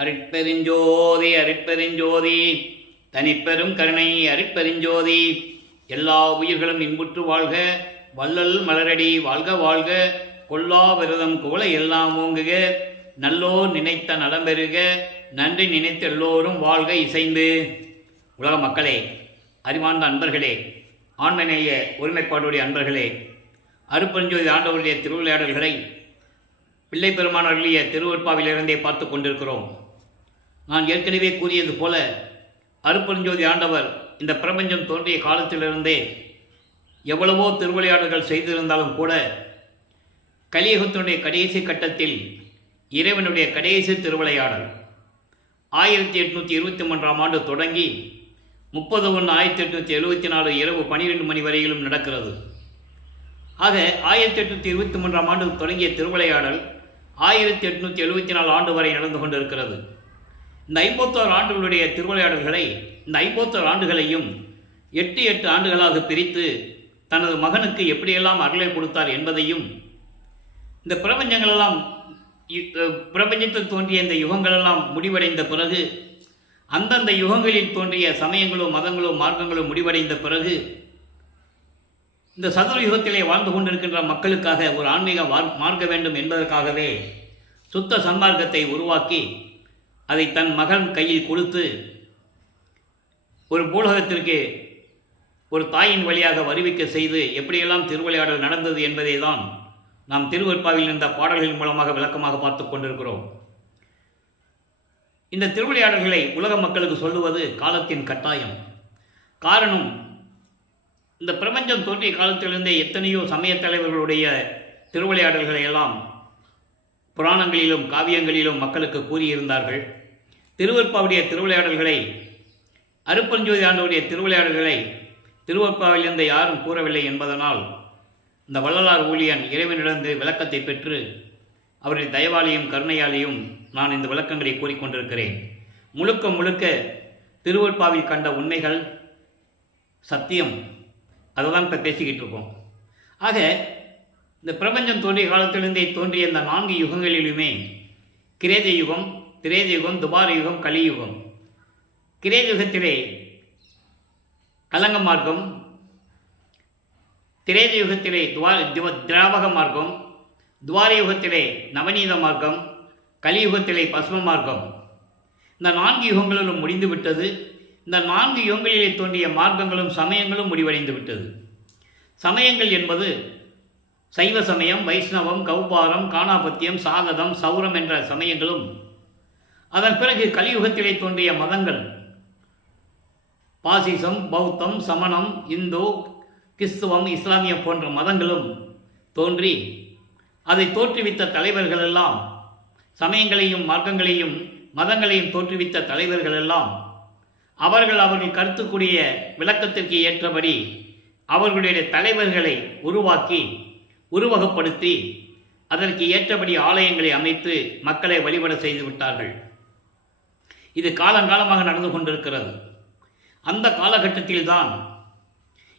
அருட்பெருஞ்சோதி அருட்பெருஞ்சோதி தனிப்பெரும் கருணை அருட்பெருஞ்சோதி. எல்லா உயிர்களும் இன்புற்று வாழ்க, வள்ளல் மலரடி வாழ்க வாழ்க, கொல்லா விரதம் குவளை எல்லாம் ஓங்குக, நல்லோர் நினைத்த நலம் பெறுக, நன்றி நினைத்த எல்லோரும் வாழ்க இசைந்து. உலக மக்களே, அறிவார்ந்த அன்பர்களே, ஆண்மநேய ஒருமைப்பாடுடைய அன்பர்களே, அருட்பெருஞ்சோதி ஆண்டவருடைய திருவிளையாடல்களை பிள்ளை பெருமானவர்களுடைய திருவற்பாவிலிருந்தே பார்த்து கொண்டிருக்கிறோம். நான் ஏற்கனவே கூறியது போல அருட்பெருஞ்சோதி ஆண்டவர் இந்த பிரபஞ்சம் தோன்றிய காலத்திலிருந்தே எவ்வளவோ திருவிளையாடல்கள் செய்திருந்தாலும் கூட கலியுகத்தினுடைய கடைசி கட்டத்தில் இறைவனுடைய கடைசி திருவிளையாடல் 1823ஆம் ஆண்டு தொடங்கி 30/1/1874 இரவு 12 மணி வரையிலும் நடக்கிறது. ஆக 1823ஆம் ஆண்டு தொடங்கிய திருவிளையாடல் 1874 ஆண்டு வரை நடந்து கொண்டிருக்கிறது. இந்த 51 ஆண்டுகளுடைய திருவிளையாடல்களை, இந்த 51 ஆண்டுகளையும் 8 ஆண்டுகளாக பிரித்து தனது மகனுக்கு எப்படியெல்லாம் அருளை கொடுத்தார் என்பதையும், இந்த பிரபஞ்சத்தில் தோன்றிய இந்த யுகங்களெல்லாம் முடிவடைந்த பிறகு, அந்தந்த யுகங்களில் தோன்றிய சமயங்களோ மதங்களோ மார்க்கங்களோ முடிவடைந்த பிறகு, இந்த சதுர்யுகத்திலே வாழ்ந்து கொண்டிருக்கின்ற மக்களுக்காக ஒரு ஆன்மீக மார்க்க வேண்டும் என்பதற்காகவே சுத்த சன்மார்க்கத்தை உருவாக்கி அதை தன் மகன் கையில் கொடுத்து ஒரு பூலகத்திற்கு ஒரு தாயின் வழியாக வருவிக்க செய்து எப்படியெல்லாம் திருவிளையாடல் நடந்தது என்பதை தான் நாம் திருவற்பாவில் இருந்த பாடல்களின் மூலமாக விளக்கமாக பார்த்து கொண்டிருக்கிறோம். இந்த திருவிளையாடல்களை உலக மக்களுக்கு சொல்லுவது காலத்தின் கட்டாயம். காரணம், இந்த பிரபஞ்சம் தோன்றிய காலத்திலிருந்தே எத்தனையோ சமய தலைவர்களுடைய திருவிளையாடல்களை எல்லாம் புராணங்களிலும் காவியங்களிலும் மக்களுக்கு கூறியிருந்தார்கள். திருவற்பாவுடைய திருவிளையாடல்களை, அருட்பெருஞ்சோதி ஆண்டவருடைய திருவிளையாடல்களை திருவற்பாவிலிருந்து யாரும் கூறவில்லை என்பதனால் இந்த வள்ளலார் ஊழியன் இறைவனிடந்து விளக்கத்தை பெற்று அவருடைய தயவாலையும் கருணையாலையும் நான் இந்த விளக்கங்களை கூறிக்கொண்டிருக்கிறேன். முழுக்க முழுக்க திருவற்பாவில் கண்ட உண்மைகள் சத்தியம், அதை தான் இப்போ பேசிக்கிட்டு இருக்கோம். ஆக இந்த பிரபஞ்சம் தோன்றிய காலத்திலிருந்தே தோன்றிய இந்த 4 யுகங்களிலுமே கிரேத யுகம், திரேத யுகம், துபார யுகம், கலியுகம். கிரேத யுகத்திலே கலங்க மார்க்கம், திரேத யுகத்திலே திராவக மார்க்கம், துவார யுகத்திலே நவநீத மார்க்கம், கலியுகத்திலே பஸ்ம மார்க்கம். இந்த 4 யுகங்களிலும் முடிந்துவிட்டது. இந்த 4 யுகங்களிலே தோன்றிய மார்க்கங்களும் சமயங்களும் முடிவடைந்து விட்டது. சமயங்கள் என்பது சைவ சமயம், வைஷ்ணவம், கௌபாரம், காணாபத்தியம், சாகதம், சௌரம் என்ற சமயங்களும், அதன் பிறகு கலியுகத்திலே தோன்றிய மதங்கள் பாசிசம், பௌத்தம், சமணம், இந்து, கிறிஸ்துவம், இஸ்லாமியம் போன்ற மதங்களும் தோன்றி அதை தோற்றுவித்த தலைவர்கள் எல்லாம், சமயங்களையும் மார்க்கங்களையும் மதங்களையும் தோற்றுவித்த தலைவர்கள் எல்லாம் அவர்கள் கருத்துக்குரிய விளக்கத்திற்கு ஏற்றபடி அவர்களுடைய தலைவர்களை உருவாக்கி உருவகப்படுத்தி அதற்கு ஏற்றபடி ஆலயங்களை அமைத்து மக்களை வழிபட செய்து விட்டார்கள். இது காலங்காலமாக நடந்து கொண்டிருக்கிறது. அந்த காலகட்டத்தில்தான்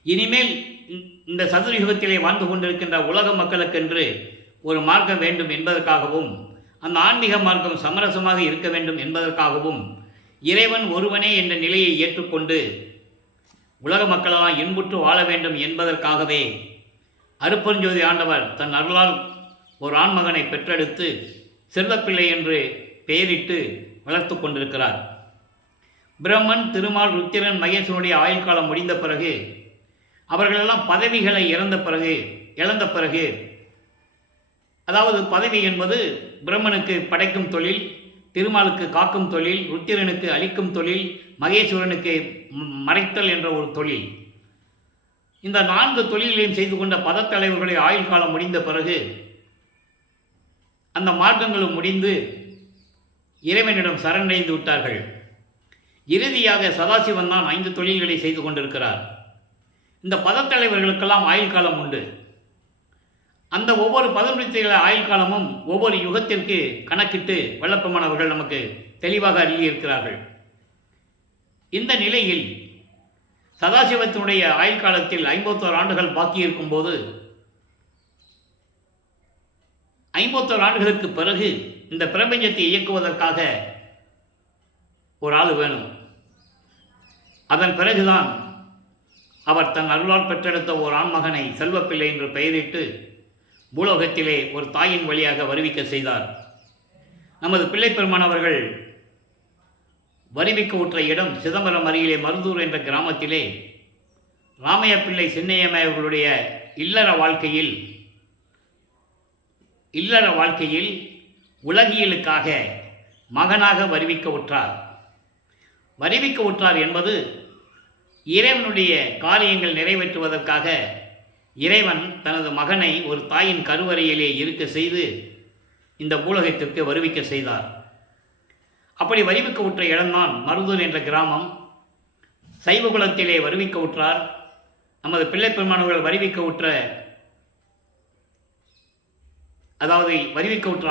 இனிமேல் இந்த சதுர்யுகத்திலே வாழ்ந்து கொண்டிருக்கின்ற உலக மக்களுக்கென்று ஒரு மார்க்கம் வேண்டும் என்பதற்காகவும், அந்த ஆன்மீக மார்க்கம் சமரசமாக இருக்க வேண்டும் என்பதற்காகவும், இறைவன் ஒருவனே என்ற நிலையை ஏற்றுக்கொண்டு உலக மக்களெல்லாம் இன்புற்று வாழ வேண்டும் என்பதற்காகவே அருட்பெருஞ்சோதி ஆண்டவர் தன் அருளால் ஒரு ஆண்மகனை பெற்றெடுத்து செல்வப்பிள்ளை என்று பெயரிட்டு வளர்த்து கொண்டிருக்கிறார். பிரம்மன், திருமால், ருத்திரன், மகேசனுடைய ஆயுள் காலம் முடிந்த பிறகு, அவர்களெல்லாம் பதவிகளை இழந்த பிறகு, அதாவது பதவி என்பது பிரம்மனுக்கு படைக்கும் தொழில், திருமாலுக்கு காக்கும் தொழில், ருத்திரனுக்கு அளிக்கும் தொழில், மகேஸ்வரனுக்கு மறைத்தல் என்ற ஒரு தொழில். இந்த 4 தொழிலையும் செய்து கொண்ட பதத்தலைவர்களுடைய ஆயுள் காலம் முடிந்த பிறகு அந்த மார்க்கங்களும் முடிந்து இறைவனிடம் சரணடைந்து விட்டார்கள். இறுதியாக சதாசிவன் தான் 5 தொழில்களை செய்து கொண்டிருக்கிறார். இந்த பதத்தலைவர்களுக்கெல்லாம் ஆயுள் காலம் உண்டு. அந்த ஒவ்வொரு பதவிகளுடைய ஆயுள் காலமும் ஒவ்வொரு யுகத்திற்கு கணக்கிட்டு வல்லப்பமானவர்கள் நமக்கு தெளிவாக அருளியிருக்கிறார்கள். இந்த நிலையில் சதாசிவத்தினுடைய ஆயுள் காலத்தில் 51 ஆண்டுகள் பாக்கி இருக்கும்போது 51 ஆண்டுகளுக்கு பிறகு இந்த பிரபஞ்சத்தை இயக்குவதற்காக ஒரு ஆள் வேணும். அதன் பிறகுதான் அவர் தன் அருளால் பெற்றெடுத்த ஓர் ஆண்மகனை செல்வப்பிள்ளை என்று பெயரிட்டு பூலோகத்திலே ஒரு தாயின் வழியாக வருவிக்க செய்தார். நமது பிள்ளைப்பெருமான் அவர்கள் வருவிக்க உற்ற இடம் சிதம்பரம் அருகிலே மருதூர் என்ற கிராமத்திலே ராமைய பிள்ளை சின்னையம்மை அவர்களுடைய இல்லற வாழ்க்கையில் உலகியலுக்காக மகனாக வருவிக்க உற்றார் என்பது இறைவனுடைய காரியங்கள் நிறைவேற்றுவதற்காக இறைவன் தனது மகனை ஒரு தாயின் கருவறையிலே இருக்க செய்து இந்த பூலகத்திற்கு வருவிக்க செய்தார். அப்படி வருவிக்க உற்ற இடம்தான் மருதூர் என்ற கிராமம். சைவகுலத்திலே வருவிக்க உற்றார். நமது பிள்ளைப்பெருமானவர்கள் வருவிக்க உற்ற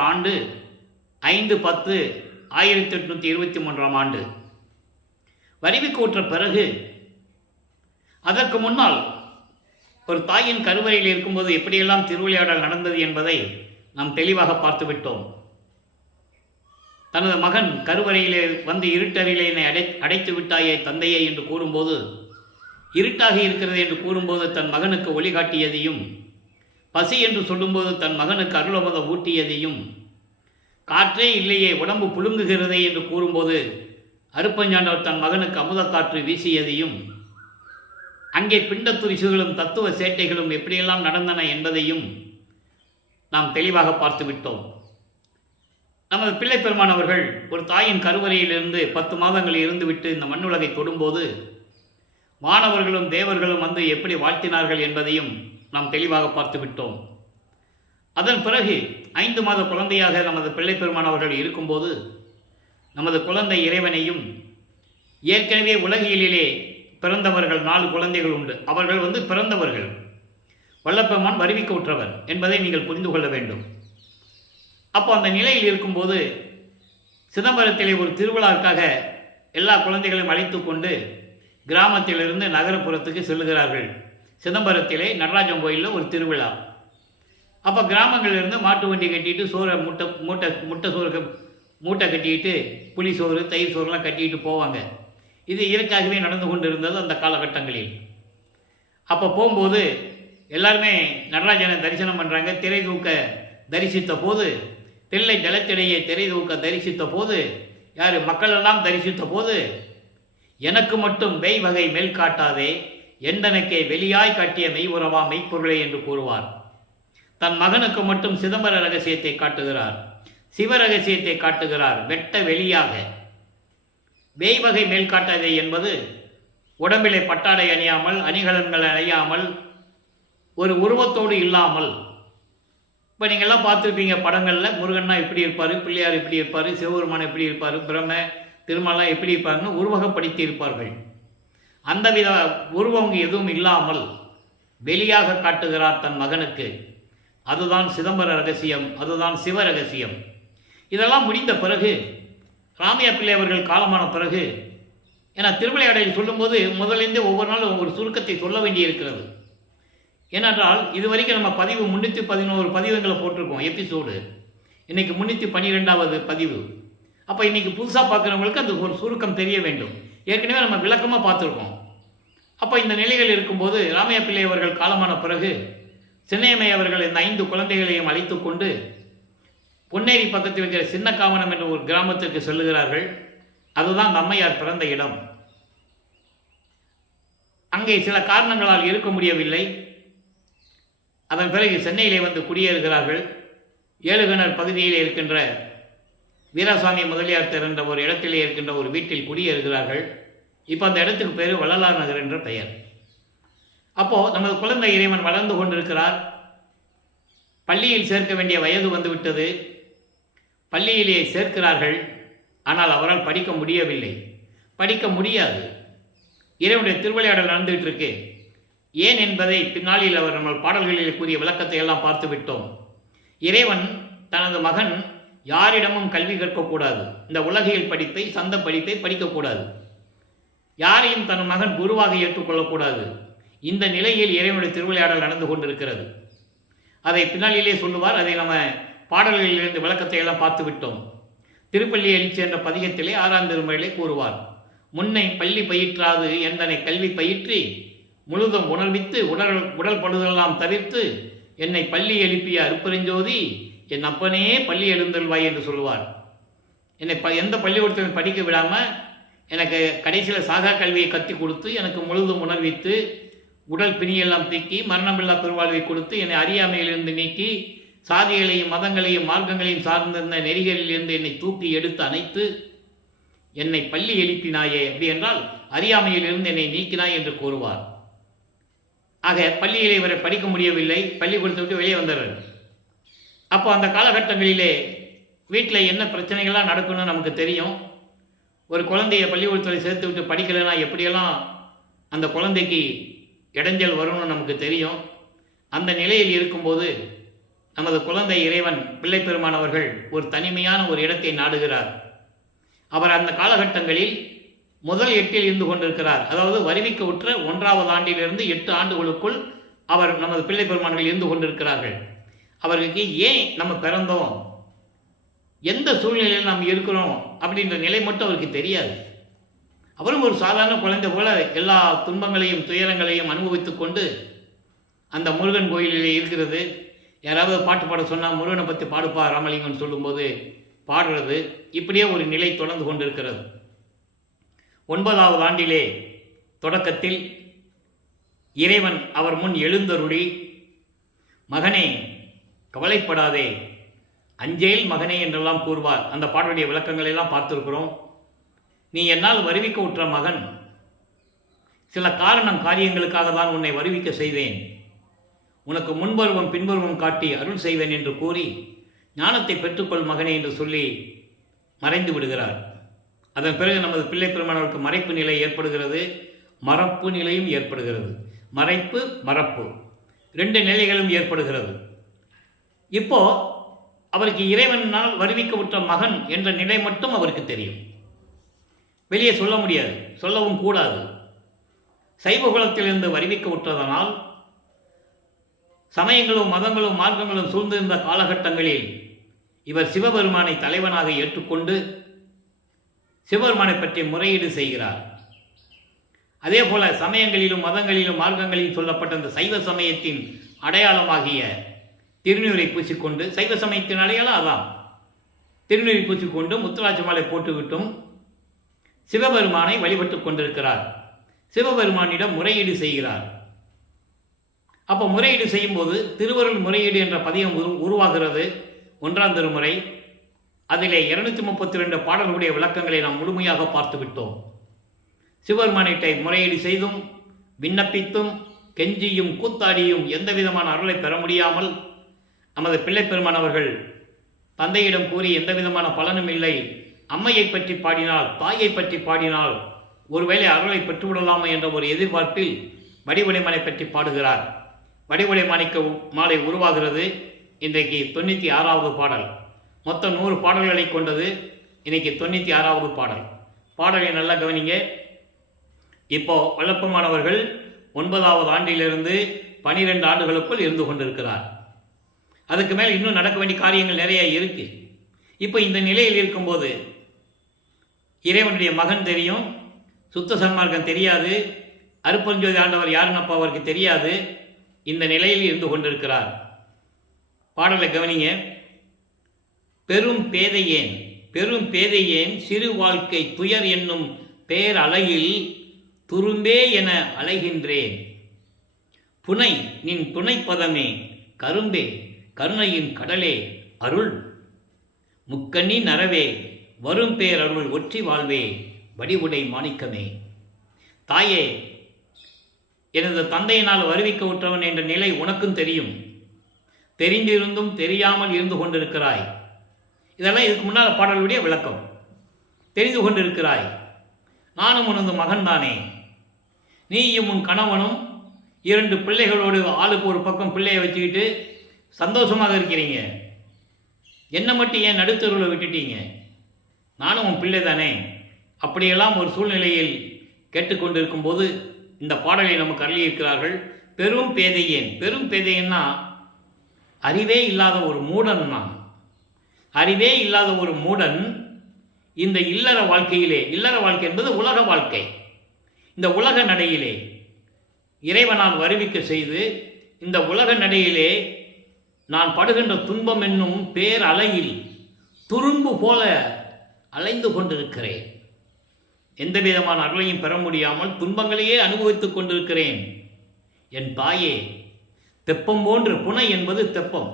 ஆண்டு 5/10/1823 ஆண்டு. வருவிக்க உற்ற பிறகு அதற்கு முன்னால் ஒரு தாயின் கருவறையில் இருக்கும்போது எப்படியெல்லாம் திருவிளையாடல் நடந்தது என்பதை நாம் தெளிவாக பார்த்துவிட்டோம். தனது மகன் கருவறையிலே வந்து இருட்டறையிலே என்னை அடைத்து விட்டாயே தந்தையே என்று கூறும்போது, இருட்டாக இருக்கிறது என்று கூறும்போது தன் மகனுக்கு ஒளிகாட்டியதையும், பசி என்று சொல்லும்போது தன் மகனுக்கு அருளமுதம் ஊட்டியதையும், காற்றே இல்லையே உடம்பு புழுங்குகிறதே என்று கூறும்போது அருப்பஞ்சாண்டவர் தன் மகனுக்கு அமுத காற்று வீசியதையும், அங்கே பிண்டத்துரிசுகளும் தத்துவ சேட்டைகளும் எப்படியெல்லாம் நடந்தன என்பதையும் நாம் தெளிவாக பார்த்துவிட்டோம். நமது பிள்ளைப்பெருமான் அவர்கள் ஒரு தாயின் கருவறையிலிருந்து 10 மாதங்கள் இருந்துவிட்டு இந்த மண்ணுலகை தொடும்போது வானவர்களும் தேவர்களும் வந்து எப்படி வாழ்த்தினார்கள் என்பதையும் நாம் தெளிவாக பார்த்துவிட்டோம். அதன் பிறகு 5 மாத குழந்தையாக நமது பிள்ளைப்பெருமான் அவர்கள் இருக்கும்போது நமது குழந்தை இறைவனையும், ஏற்கனவே உலகியலிலே பிறந்தவர்கள் 4 குழந்தைகள் உண்டு. அவர்கள் பிறந்தவர்கள், வல்லப்பெருமான் வருவிக்க உற்றவர் என்பதை நீங்கள் புரிந்து கொள்ள வேண்டும். அப்போ அந்த நிலையில் இருக்கும்போது சிதம்பரத்திலே ஒரு திருவிழாவுக்காக எல்லா குழந்தைகளையும் அழைத்து கொண்டு கிராமத்திலிருந்து நகரப்புறத்துக்கு செல்லுகிறார்கள். சிதம்பரத்திலே நடராஜன் கோயிலில் ஒரு திருவிழா. அப்போ கிராமங்களிலிருந்து மாட்டு வண்டி கட்டிட்டு சோறை முட்டை சோறு மூட்டை கட்டிக்கிட்டு புளி சோறு தயிர் சோறுலாம் கட்டிக்கிட்டு போவாங்க. இது இயற்கையாகவே நடந்து கொண்டு இருந்தது அந்த காலகட்டங்களில். அப்போ போகும்போது எல்லாருமே நடராஜனை தரிசனம் பண்ணுறாங்க. திரை தூக்க தரிசித்த போது, தில்லை ஜலத்திடையே திரை தூக்க தரிசித்த போது, யார் மக்களெல்லாம் தரிசித்த போது, எனக்கு மட்டும் மெய் வகை மேல் காட்டாதே, எந்தனக்கே வெளியாய் காட்டிய மெய் உறவா மெய்ப்பொருளை என்று கூறுவார். தன் மகனுக்கு மட்டும் சிதம்பர ரகசியத்தை காட்டுகிறார், சிவ ரகசியத்தை காட்டுகிறார். வெட்ட வெளியாக மெய் வகை மேல் காட்டாதே என்பது உடம்பிலே பட்டாடை அணியாமல், அணிகலன்கள் அணியாமல், ஒரு உருவத்தோடு இல்லாமல். இப்போ நீங்கள்லாம் பார்த்துருப்பீங்க படங்களில், முருகன்னா எப்படி இருப்பார், பிள்ளையார் எப்படி இருப்பார், சிவபெருமான் எப்படி இருப்பார், பிரம்ம திருமாலாம் எப்படி இருப்பாருன்னு உருவகப்படுத்தி இருப்பார்கள். அந்த வித உருவம் எதுவும் இல்லாமல் வெளியாக காட்டுகிறார் தன் மகனுக்கு. அதுதான் சிதம்பர ரகசியம், அதுதான் சிவ ரகசியம். இதெல்லாம் முடிந்த பிறகு ராமைய பிள்ளை அவர்கள் காலமான பிறகு, ஏன்னா திருவிளையாடலை சொல்லும்போது முதலிருந்து ஒவ்வொரு நாளும் ஒரு சுருக்கத்தை சொல்ல வேண்டியிருக்கிறது. ஏனென்றால் இதுவரைக்கும் நம்ம பதிவு 311 பதிவுங்களை போட்டிருக்கோம் எபிசோடு. இன்றைக்கி 312வது பதிவு. அப்போ இன்றைக்கி புதுசாக பார்க்குறவங்களுக்கு அந்த ஒரு சுருக்கம் தெரிய வேண்டும். ஏற்கனவே நம்ம விளக்கமாக பார்த்துருக்கோம். அப்போ இந்த நிலைகள் இருக்கும்போது ராமைய பிள்ளை அவர்கள் காலமான பிறகு சின்னையம்மை அவர்கள் இந்த 5 குழந்தைகளையும் அழைத்து கொண்டு பொன்னேரி பக்கத்தில் இருக்கிற சின்னக்காவனம் என்ற ஒரு கிராமத்திற்கு செல்லுகிறார்கள். அதுதான் அந்த அம்மையார் பிறந்த இடம். அங்கே சில காரணங்களால் இருக்க முடியவில்லை. அதன் பிறகு சென்னையிலே வந்து குடியேறுகிறார்கள். ஏழுகிணர் பகுதியிலே இருக்கின்ற வீராசாமி முதலியார் தெரு என்ற ஒரு இடத்திலே இருக்கின்ற ஒரு வீட்டில் குடியேறுகிறார்கள். இப்போ அந்த இடத்துக்கு பேர் வள்ளலார் நகர் என்ற பெயர். அப்போது நமது குழந்தை இறைவன் வளர்ந்து கொண்டிருக்கிறார். பள்ளியில் சேர்க்க வேண்டிய வயது வந்துவிட்டது. பள்ளியிலே சேர்க்கிறார்கள். ஆனால் அவரால் படிக்க முடியவில்லை, படிக்க முடியாது. இறைவனுடைய திருவிளையாடல் நடந்துகிட்டு இருக்கு. ஏன் என்பதை பின்னாளில் அவர் நம்ம பாடல்களில் கூறிய விளக்கத்தை எல்லாம் பார்த்து விட்டோம். இறைவன் தனது மகன் யாரிடமும் கல்வி கற்கக்கூடாது, இந்த உலகியல் படிப்பை சந்த படிப்பை படிக்கக்கூடாது, யாரையும் தன் மகன் குருவாக ஏற்றுக்கொள்ளக்கூடாது. இந்த நிலையில் இறைவனுடைய திருவிளையாடல் நடந்து கொண்டிருக்கிறது. அதை பின்னாளிலே சொல்லுவார். அதை நம்ம பாடல்களிலிருந்து விளக்கத்தை எல்லாம் பார்த்து விட்டோம். திருப்பள்ளி எழுச்சி என்ற பதிகத்திலே 6ஆம் திருமுறையிலே கூறுவார். முன்னை பள்ளி பயிற்றாது எந்தனை கல்வி பயிற்றி முழுதும் உணர்வித்து உடல் படுதலாம் தவிர்த்து என்னை பள்ளி எழுப்பிய அருப்பெருஞ்சோதி என் அப்பனே பள்ளி எழுந்தல்வாய் என்று சொல்லுவார். என்னை எந்த பள்ளிக்கூடத்திலும் படிக்க விடாமல் எனக்கு கடைசியில் சாகா கல்வியை கற்றுக் கொடுத்து எனக்கு முழுதும் உணர்வித்து உடல் பிணியெல்லாம் தீக்கி மரணமில்லா பெருவாழ்வை கொடுத்து என்னை அறியாமையிலிருந்து நீக்கி சாதிகளையும் மதங்களையும் மார்க்கங்களையும் சார்ந்திருந்த நெறிகளிலிருந்து என்னை தூக்கி எடுத்து அணைத்து என்னை பள்ளி எழுப்பினாயே, அப்படி என்றால் அறியாமையிலிருந்து என்னை நீக்கினாய் என்று கூறுவார். ஆக பள்ளியிலே இவரை படிக்க முடியவில்லை, பள்ளிக்கூடத்தை விட்டு வெளியே வந்தார்கள். அப்போ அந்த காலகட்டங்களிலே வீட்டில் என்ன பிரச்சனைகள்லாம் நடக்கணும்னு நமக்கு தெரியும். ஒரு குழந்தைய பள்ளிக்கூடத்தில் சேர்த்து விட்டு படிக்கலைன்னா எப்படியெல்லாம் அந்த குழந்தைக்கு இடைஞ்சல் வரும்னு நமக்கு தெரியும். அந்த நிலையில் இருக்கும்போது நமது குழந்தை இறைவன் பிள்ளை பெருமானவர்கள் ஒரு தனிமையான ஒரு இடத்தை நாடுகிறார். அவர் அந்த காலகட்டங்களில் முதல் 8 இருந்து கொண்டிருக்கிறார். அதாவது வருவிக்க உற்ற 1ஆவது ஆண்டிலிருந்து 8 ஆண்டுகளுக்குள் அவர் நமது பிள்ளை பெருமான்கள் இருந்து கொண்டிருக்கிறார்கள். அவர்களுக்கு ஏன் நம்ம பிறந்தோம், எந்த சூழ்நிலையில் நாம் இருக்கிறோம் அப்படின்ற நிலை மட்டும் அவருக்கு தெரியாது. அவரும் ஒரு சாதாரண குழந்தை போல எல்லா துன்பங்களையும் துயரங்களையும் அனுபவித்து கொண்டு அந்த முருகன் கோயிலிலே இருக்கிறது. யாராவது பாட்டு பாட சொன்னால் முருகனை பற்றி பாடுப்பா ராமலிங்கன்னு சொல்லும்போது பாடுறது, இப்படியே ஒரு நிலை தொடர்ந்து கொண்டிருக்கிறது. 9ஆவது ஆண்டிலே தொடக்கத்தில் இறைவன் அவர் முன் எழுந்தருளி, மகனே கவலைப்படாதே, அஞ்சேல் மகனே என்றெல்லாம் கூறுவார். அந்த பாடலுடைய விளக்கங்களெல்லாம் பார்த்துருக்கிறோம். நீ என்னால் வருவிக்க உற்ற மகன், சில காரியங்களுக்காக தான் உன்னை வருவிக்க செய்தேன், உனக்கு முன்பருவம் பின்பருவம் காட்டி அருள் செய்வேன் என்று கூறி ஞானத்தை பெற்றுக்கொள் மகனே என்று சொல்லி மறைந்து விடுகிறார். அதன் பிறகு நமது பிள்ளை பெருமானவருக்கு மறைப்பு நிலை ஏற்படுகிறது, மறப்பு நிலையும் ஏற்படுகிறது. மறைப்பு மறப்பு 2 நிலைகளும் ஏற்படுகிறது. இப்போ அவருக்கு இறைவனால் வருவிக்க விட்ட மகன் என்ற நிலை மட்டும் அவருக்கு தெரியும். வெளியே சொல்ல முடியாது, சொல்லவும் கூடாது. சைவகுலத்திலிருந்து வருவிக்க விட்டதனால் சமயங்களும் மதங்களும் மார்க்கங்களும் சூழ்ந்திருந்த காலகட்டங்களில் இவர் சிவபெருமானை தலைவனாக ஏற்றுக்கொண்டு சிவபெருமானை பற்றி முறையீடு செய்கிறார். அதே போல சமயங்களிலும் மதங்களிலும் மார்க்கங்களிலும் சொல்லப்பட்ட அந்த சைவ சமயத்தின் அடையாளமாகிய திருநீரை பூசிக்கொண்டு, சைவ சமயத்தின் அடையாளம் அதான், திருநீரை பூசிக்கொண்டு முத்துராட்சி மாலை போட்டுவிட்டும் சிவபெருமானை வழிபட்டு கொண்டிருக்கிறார். சிவபெருமானிடம் முறையீடு செய்கிறார். அப்போ முறையீடு செய்யும்போது திருவருள் முறையீடு என்ற பதியம் உருவாகிறது. 1ஆம் திருமுறை. அதிலே 232 பாடல்களுடைய விளக்கங்களை நாம் முழுமையாக பார்த்து விட்டோம். சிவபெருமானிட்டை முறையீடு செய்தும் விண்ணப்பித்தும் கெஞ்சியும் கூத்தாடியும் எந்த விதமான அருளை பெற முடியாமல் நமது பிள்ளை பெருமானவர்கள் தந்தையிடம் கூறி எந்த விதமான பலனும் இல்லை, அம்மையை பற்றி பாடினால் தாயை பற்றி பாடினால் ஒருவேளை அருளை பெற்றுவிடலாமா என்ற ஒரு எதிர்பார்ப்பில் வடிவுடைமனை பற்றி பாடுகிறார். வடிவுடை மாணிக்க மாலை உருவாகிறது. இன்றைக்கு 96வது பாடல். மொத்தம் 100 பாடல்களை கொண்டது. இன்றைக்கி 96வது பாடல். பாடலை நல்லா கவனிங்க. இப்போ வல்லப்பமானவர்கள் 9ஆவது ஆண்டிலிருந்து 12 ஆண்டுகளுக்குள் இருந்து கொண்டிருக்கிறார். அதுக்கு மேலே இன்னும் நடக்க வேண்டிய காரியங்கள் நிறைய இருக்கு. இப்போ இந்த நிலையில் இருக்கும்போது இறைவனுடைய மகன் தெரியும், சுத்த சன்மார்க்கம் தெரியாது, அருப்பெருஞ்சோதி ஆண்டவர் யாருன்னப்பா அவருக்கு தெரியாது. இந்த நிலையில் இருந்து கொண்டிருக்கிறார். பாடலை கவனிங்க. பெரும் பேதையேன் சிறு வாழ்க்கை துயர் என்னும் பேர் அலையில் துரும்பே என அலைகின்றேன், புனை நின் துணைப்பதமே கரும்பே கருணையின் கடலே அருள், முக்கண்ணி நரவே வரும் பேர் அருள் ஒற்றி வாழ்வே வடிவுடை மாணிக்கமே. தாயே, எனது தந்தையினால் வருவிக்க உற்றவன் என்ற நிலை உனக்கும் தெரியும், தெரிந்திருந்தும் தெரியாமல் இருந்து கொண்டிருக்கிறாய். இதெல்லாம் இதுக்கு முன்னால் பாடலுடைய விளக்கம். தெரிந்து கொண்டிருக்கிறாய், நானும் உனது மகன்தானே, நீயும் உன் கணவனும் 2 பிள்ளைகளோடு ஆளுக்கு ஒரு பக்கம் பிள்ளையை வச்சுக்கிட்டு சந்தோஷமாக இருக்கிறீங்க. என்னை மட்டும் ஏன் நடுத்தருவில் விட்டுட்டீங்க? நானும் உன் பிள்ளை தானே. அப்படியெல்லாம் ஒரு சூழ்நிலையில் கேட்டுக்கொண்டிருக்கும் போது இந்த பாடலை நமக்கு அருளியிருக்கிறார்கள். பெரும் பேதையன்னா அறிவே இல்லாத ஒரு மூடன். நான் அறிவே இல்லாத ஒரு மூடன் இந்த இல்லற வாழ்க்கையிலே, இல்லற வாழ்க்கை என்பது உலக வாழ்க்கை, இந்த உலக நடையிலே இறைவனால் வருவிக்க செய்து இந்த உலக நடையிலே நான் படுகின்ற துன்பம் என்னும் பேர் அலையில் துரும்பு போல அலைந்து கொண்டிருக்கிறேன். எந்த விதமான அருளையும் பெற முடியாமல் துன்பங்களையே அனுபவித்துக் கொண்டிருக்கிறேன். என் தாயே, தெப்பம் போன்று, புனை என்பது தெப்பம்,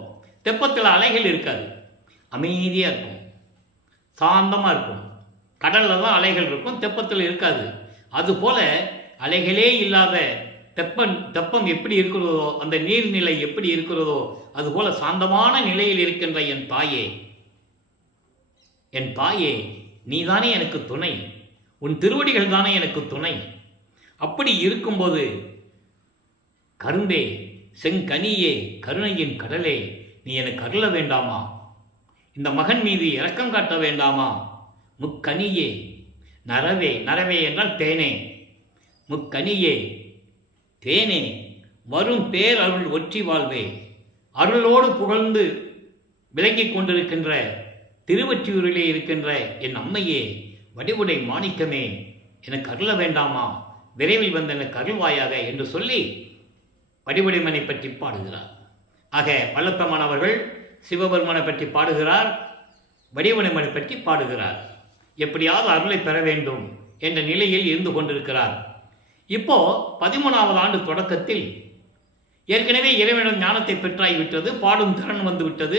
தெப்பத்தில் அலைகள் இருக்காது, அமைதியாக இருக்கும், சாந்தமாக இருக்கும். கடலில் தான் அலைகள் இருக்கும், தெப்பத்தில் இருக்காது. அதுபோல அலைகளே இல்லாத தெப்பம் எப்படி இருக்கிறதோ, அந்த நீர்நிலை எப்படி இருக்கிறதோ, அதுபோல சாந்தமான நிலையில் இருக்கின்ற என் தாயே, என் தாயே, நீதானே எனக்கு துணை, உன் திருவடிகள் தானே எனக்கு துணை. அப்படி இருக்கும்போது கரும்பே, செங்கனியே, கருணையின் கடலே, நீ எனக்கு அருள வேண்டாமா? இந்த மகன் மீது இரக்கம் காட்ட வேண்டாமா? முக்கனியே, நரவே, நரவே என்றால் தேனே, முக்கனியே, தேனே, வரும் பேர் அருள் ஒற்றி வாழ்வே, அருளோடு புகழ்ந்து விளங்கிக் கொண்டிருக்கின்ற திருவொற்றியூரிலே இருக்கின்ற என் அம்மையே, வடிவுடை மாணிக்கமே, எனக்கு அருள வேண்டாமா? விரைவில் வந்து எனக்கு அருள்வாயாக என்று சொல்லி வடிவுடைமனை பற்றி பாடுகிறார். ஆக வல்லப்பெருமானவர்கள் சிவபெருமானை பற்றி பாடுகிறார், வடிவுடைமனை பற்றி பாடுகிறார். எப்படியாவது அருளை பெற வேண்டும் என்ற நிலையில் இருந்து கொண்டிருக்கிறார். இப்போ 13வது ஆண்டு தொடக்கத்தில் ஏற்கனவே இறைவனிடம் ஞானத்தை பெற்றாய்விட்டது, பாடும் திறன் வந்து விட்டது,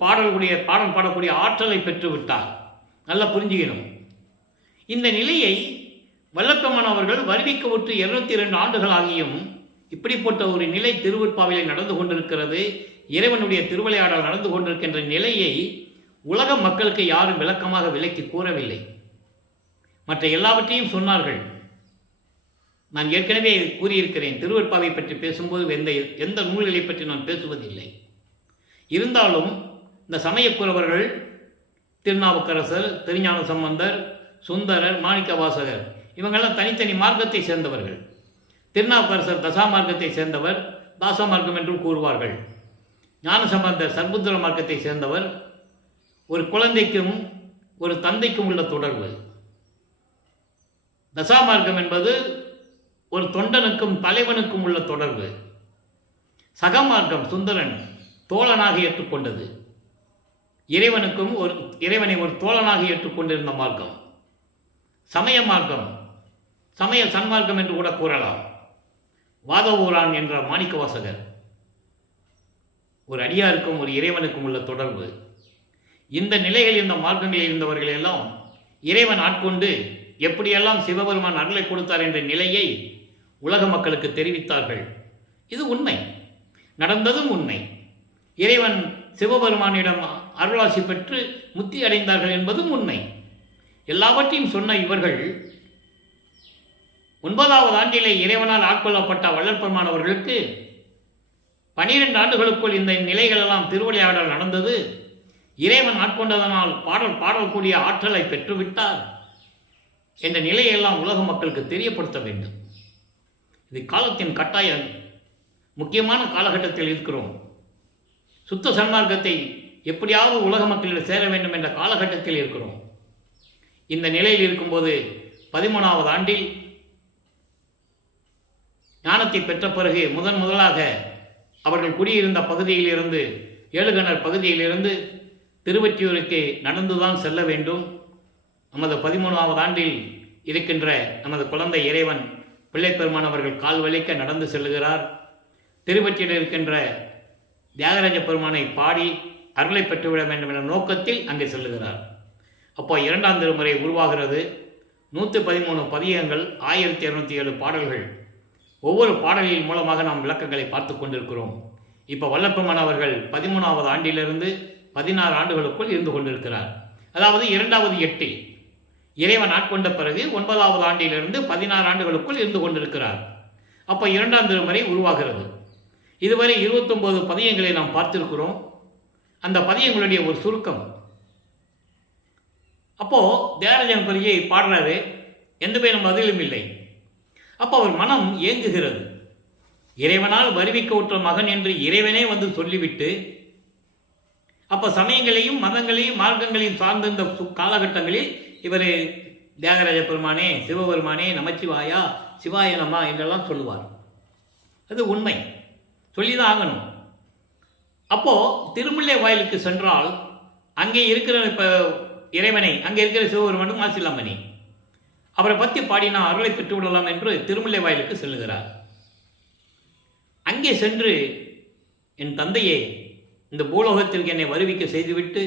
பாடல் பாடக்கூடிய ஆற்றலை பெற்று விட்டார். நல்லா புரிஞ்சுக்கணும். இந்த நிலையை வல்லப்பெருமான் அவர்கள் வருவிக்க விட்டு 202 ஆண்டுகள் ஆகியும் இப்படிப்பட்ட ஒரு நிலை திருவருட்பாவிலே நடந்து கொண்டிருக்கிறது. இறைவனுடைய திருவிளையாடல் நடந்து கொண்டிருக்கின்ற நிலையை உலக மக்களுக்கு யாரும் விளக்கமாக விளக்கி கூறவில்லை. மற்ற எல்லாவற்றையும் சொன்னார்கள். நான் ஏற்கனவே கூறியிருக்கிறேன், திருவருட்பாவை பற்றி பேசும்போது எந்த நூல்களை பற்றி நான் பேசுவதில்லை. இருந்தாலும் இந்த சமயக்குறவர்கள் திருநாவுக்கரசர், திருஞான சம்பந்தர், சுந்தரர், மாணிக்கவாசகர் இவங்கெல்லாம் தனித்தனி மார்க்கத்தை சேர்ந்தவர்கள். திருநாவுக்கரசர் தசா மார்க்கத்தை சேர்ந்தவர், தாச மார்க்கம் என்றும் கூறுவார்கள். ஞானசம்பந்தர் சர்புத்திர மார்க்கத்தை சேர்ந்தவர். ஒரு குழந்தைக்கும் ஒரு தந்தைக்கும் உள்ள தொடர்பு. தசா மார்க்கம் என்பது ஒரு தொண்டனுக்கும் தலைவனுக்கும் உள்ள தொடர்பு. சகமார்க்கம் சுந்தரன் தோழனாக ஏற்றுக்கொண்டது. இறைவனை ஒரு தோழனாக ஏற்றுக்கொண்டிருந்த மார்க்கம். சமய மார்க்கம், சமய சன்மார்க்கம் என்று கூட கூறலாம். வாதவூரான் என்ற மாணிக்கவாசகர், ஒரு அடியாருக்கும் ஒரு இறைவனுக்கும் உள்ள தொடர்பு. இந்த நிலைகள், இந்த மார்க்கங்களில் இருந்தவர்கள் எல்லாம் இறைவன் ஆட்கொண்டு எப்படியெல்லாம் சிவபெருமான் அருளை கொடுத்தார் என்ற நிலையை உலக மக்களுக்கு தெரிவித்தார்கள். இது உண்மை, நடந்ததும் உண்மை. இறைவன் சிவபெருமானிடம் அருளாசி பெற்று முத்தி அடைந்தார்கள் என்பதும் உண்மை. எல்லாவற்றையும் சொன்ன இவர்கள் 9வது ஆண்டிலே இறைவனால் ஆட்கொள்ளப்பட்ட வள்ளற்பெருமான் அவர்களுக்கு 12 ஆண்டுகளுக்குள் இந்த நிலைகளெல்லாம் திருவிளையாடல் நடந்தது. இறைவன் ஆட்கொண்டதனால் பாடக்கூடிய ஆற்றலை பெற்றுவிட்டார் என்ற நிலையெல்லாம் உலக மக்களுக்கு தெரியப்படுத்த வேண்டும். இது காலத்தின் கட்டாயம். முக்கியமான காலகட்டத்தில் இருக்கிறோம். சுத்த சன்மார்க்கத்தை எப்படியாவது உலக மக்களிடம் சேர வேண்டும் என்ற காலகட்டத்தில் இருக்கிறோம். இந்த நிலையில் இருக்கும்போது 13வது ஆண்டில் ஞானத்தை பெற்ற பிறகு முதலாக அவர்கள் குடியிருந்த பகுதியிலிருந்து, ஏழுகணர் பகுதியிலிருந்து திருவொற்றியூருக்கு நடந்துதான் செல்ல வேண்டும். நமது 13வது ஆண்டில் இருக்கின்ற நமது குழந்தை இறைவன் பிள்ளைப்பெருமான் அவர்கள் கால் வலிக்க நடந்து செல்லுகிறார். திருவொற்றியூரில் இருக்கின்ற தியாகராஜ பெருமானை பாடி அருளை பெற்றுவிட வேண்டும் என்ற நோக்கத்தில் அங்கே செல்லுகிறார். அப்போ 2ஆம் திருமுறை உருவாகிறது. 113 பதிகங்கள், 1207 பாடல்கள். ஒவ்வொரு பாடலின் மூலமாக நாம் விளக்கங்களை பார்த்து கொண்டிருக்கிறோம். இப்போ வல்லப்பெருமான் அவர்கள் 13வது ஆண்டிலிருந்து 16 ஆண்டுகளுக்குள் இருந்து கொண்டிருக்கிறார். அதாவது 2வது எட்டில் இறைவன் ஆட்கொண்ட பிறகு 9வது ஆண்டிலிருந்து 16 ஆண்டுகளுக்குள் இருந்து கொண்டிருக்கிறார். அப்போ 2ஆம் திருமுறை உருவாகிறது. இதுவரை 29 பதியங்களை நாம் பார்த்திருக்கிறோம். அந்த பதியங்களுடைய ஒரு சுருக்கம். அப்போது தியாகராஜன் பரியை பாடுறாரு, எந்த பேரும் பதிலும் இல்லை. அப்போ அவர் மனம் ஏங்குகிறது. இறைவனால் வருவிக்க உற்ற மகன் என்று இறைவனே வந்து சொல்லிவிட்டு, அப்போ சமயங்களையும் மதங்களையும் மார்க்கங்களையும் சார்ந்த இந்த காலகட்டங்களில் இவர் தியாகராஜ பெருமானே, சிவபெருமானே, நமச்சிவாயா, சிவாய நம என்றெல்லாம் சொல்லுவார். அது உண்மை, சொல்லிதான் ஆகணும். அப்போது திருமுல்லை வாயிலுக்கு சென்றால் அங்கே இருக்கிற இறைவனை, அங்கே இருக்கிற சிவபெருமானும் மாசிலாமணி, அவரை பற்றி பாடினா அருளை பெற்றுவிடலாம் என்று திருமுல்லை வாயிலுக்கு செல்லுகிறார். அங்கே சென்று என் தந்தையே, இந்த பூலோகத்திற்கு என்னை வருவிக்க செய்துவிட்டு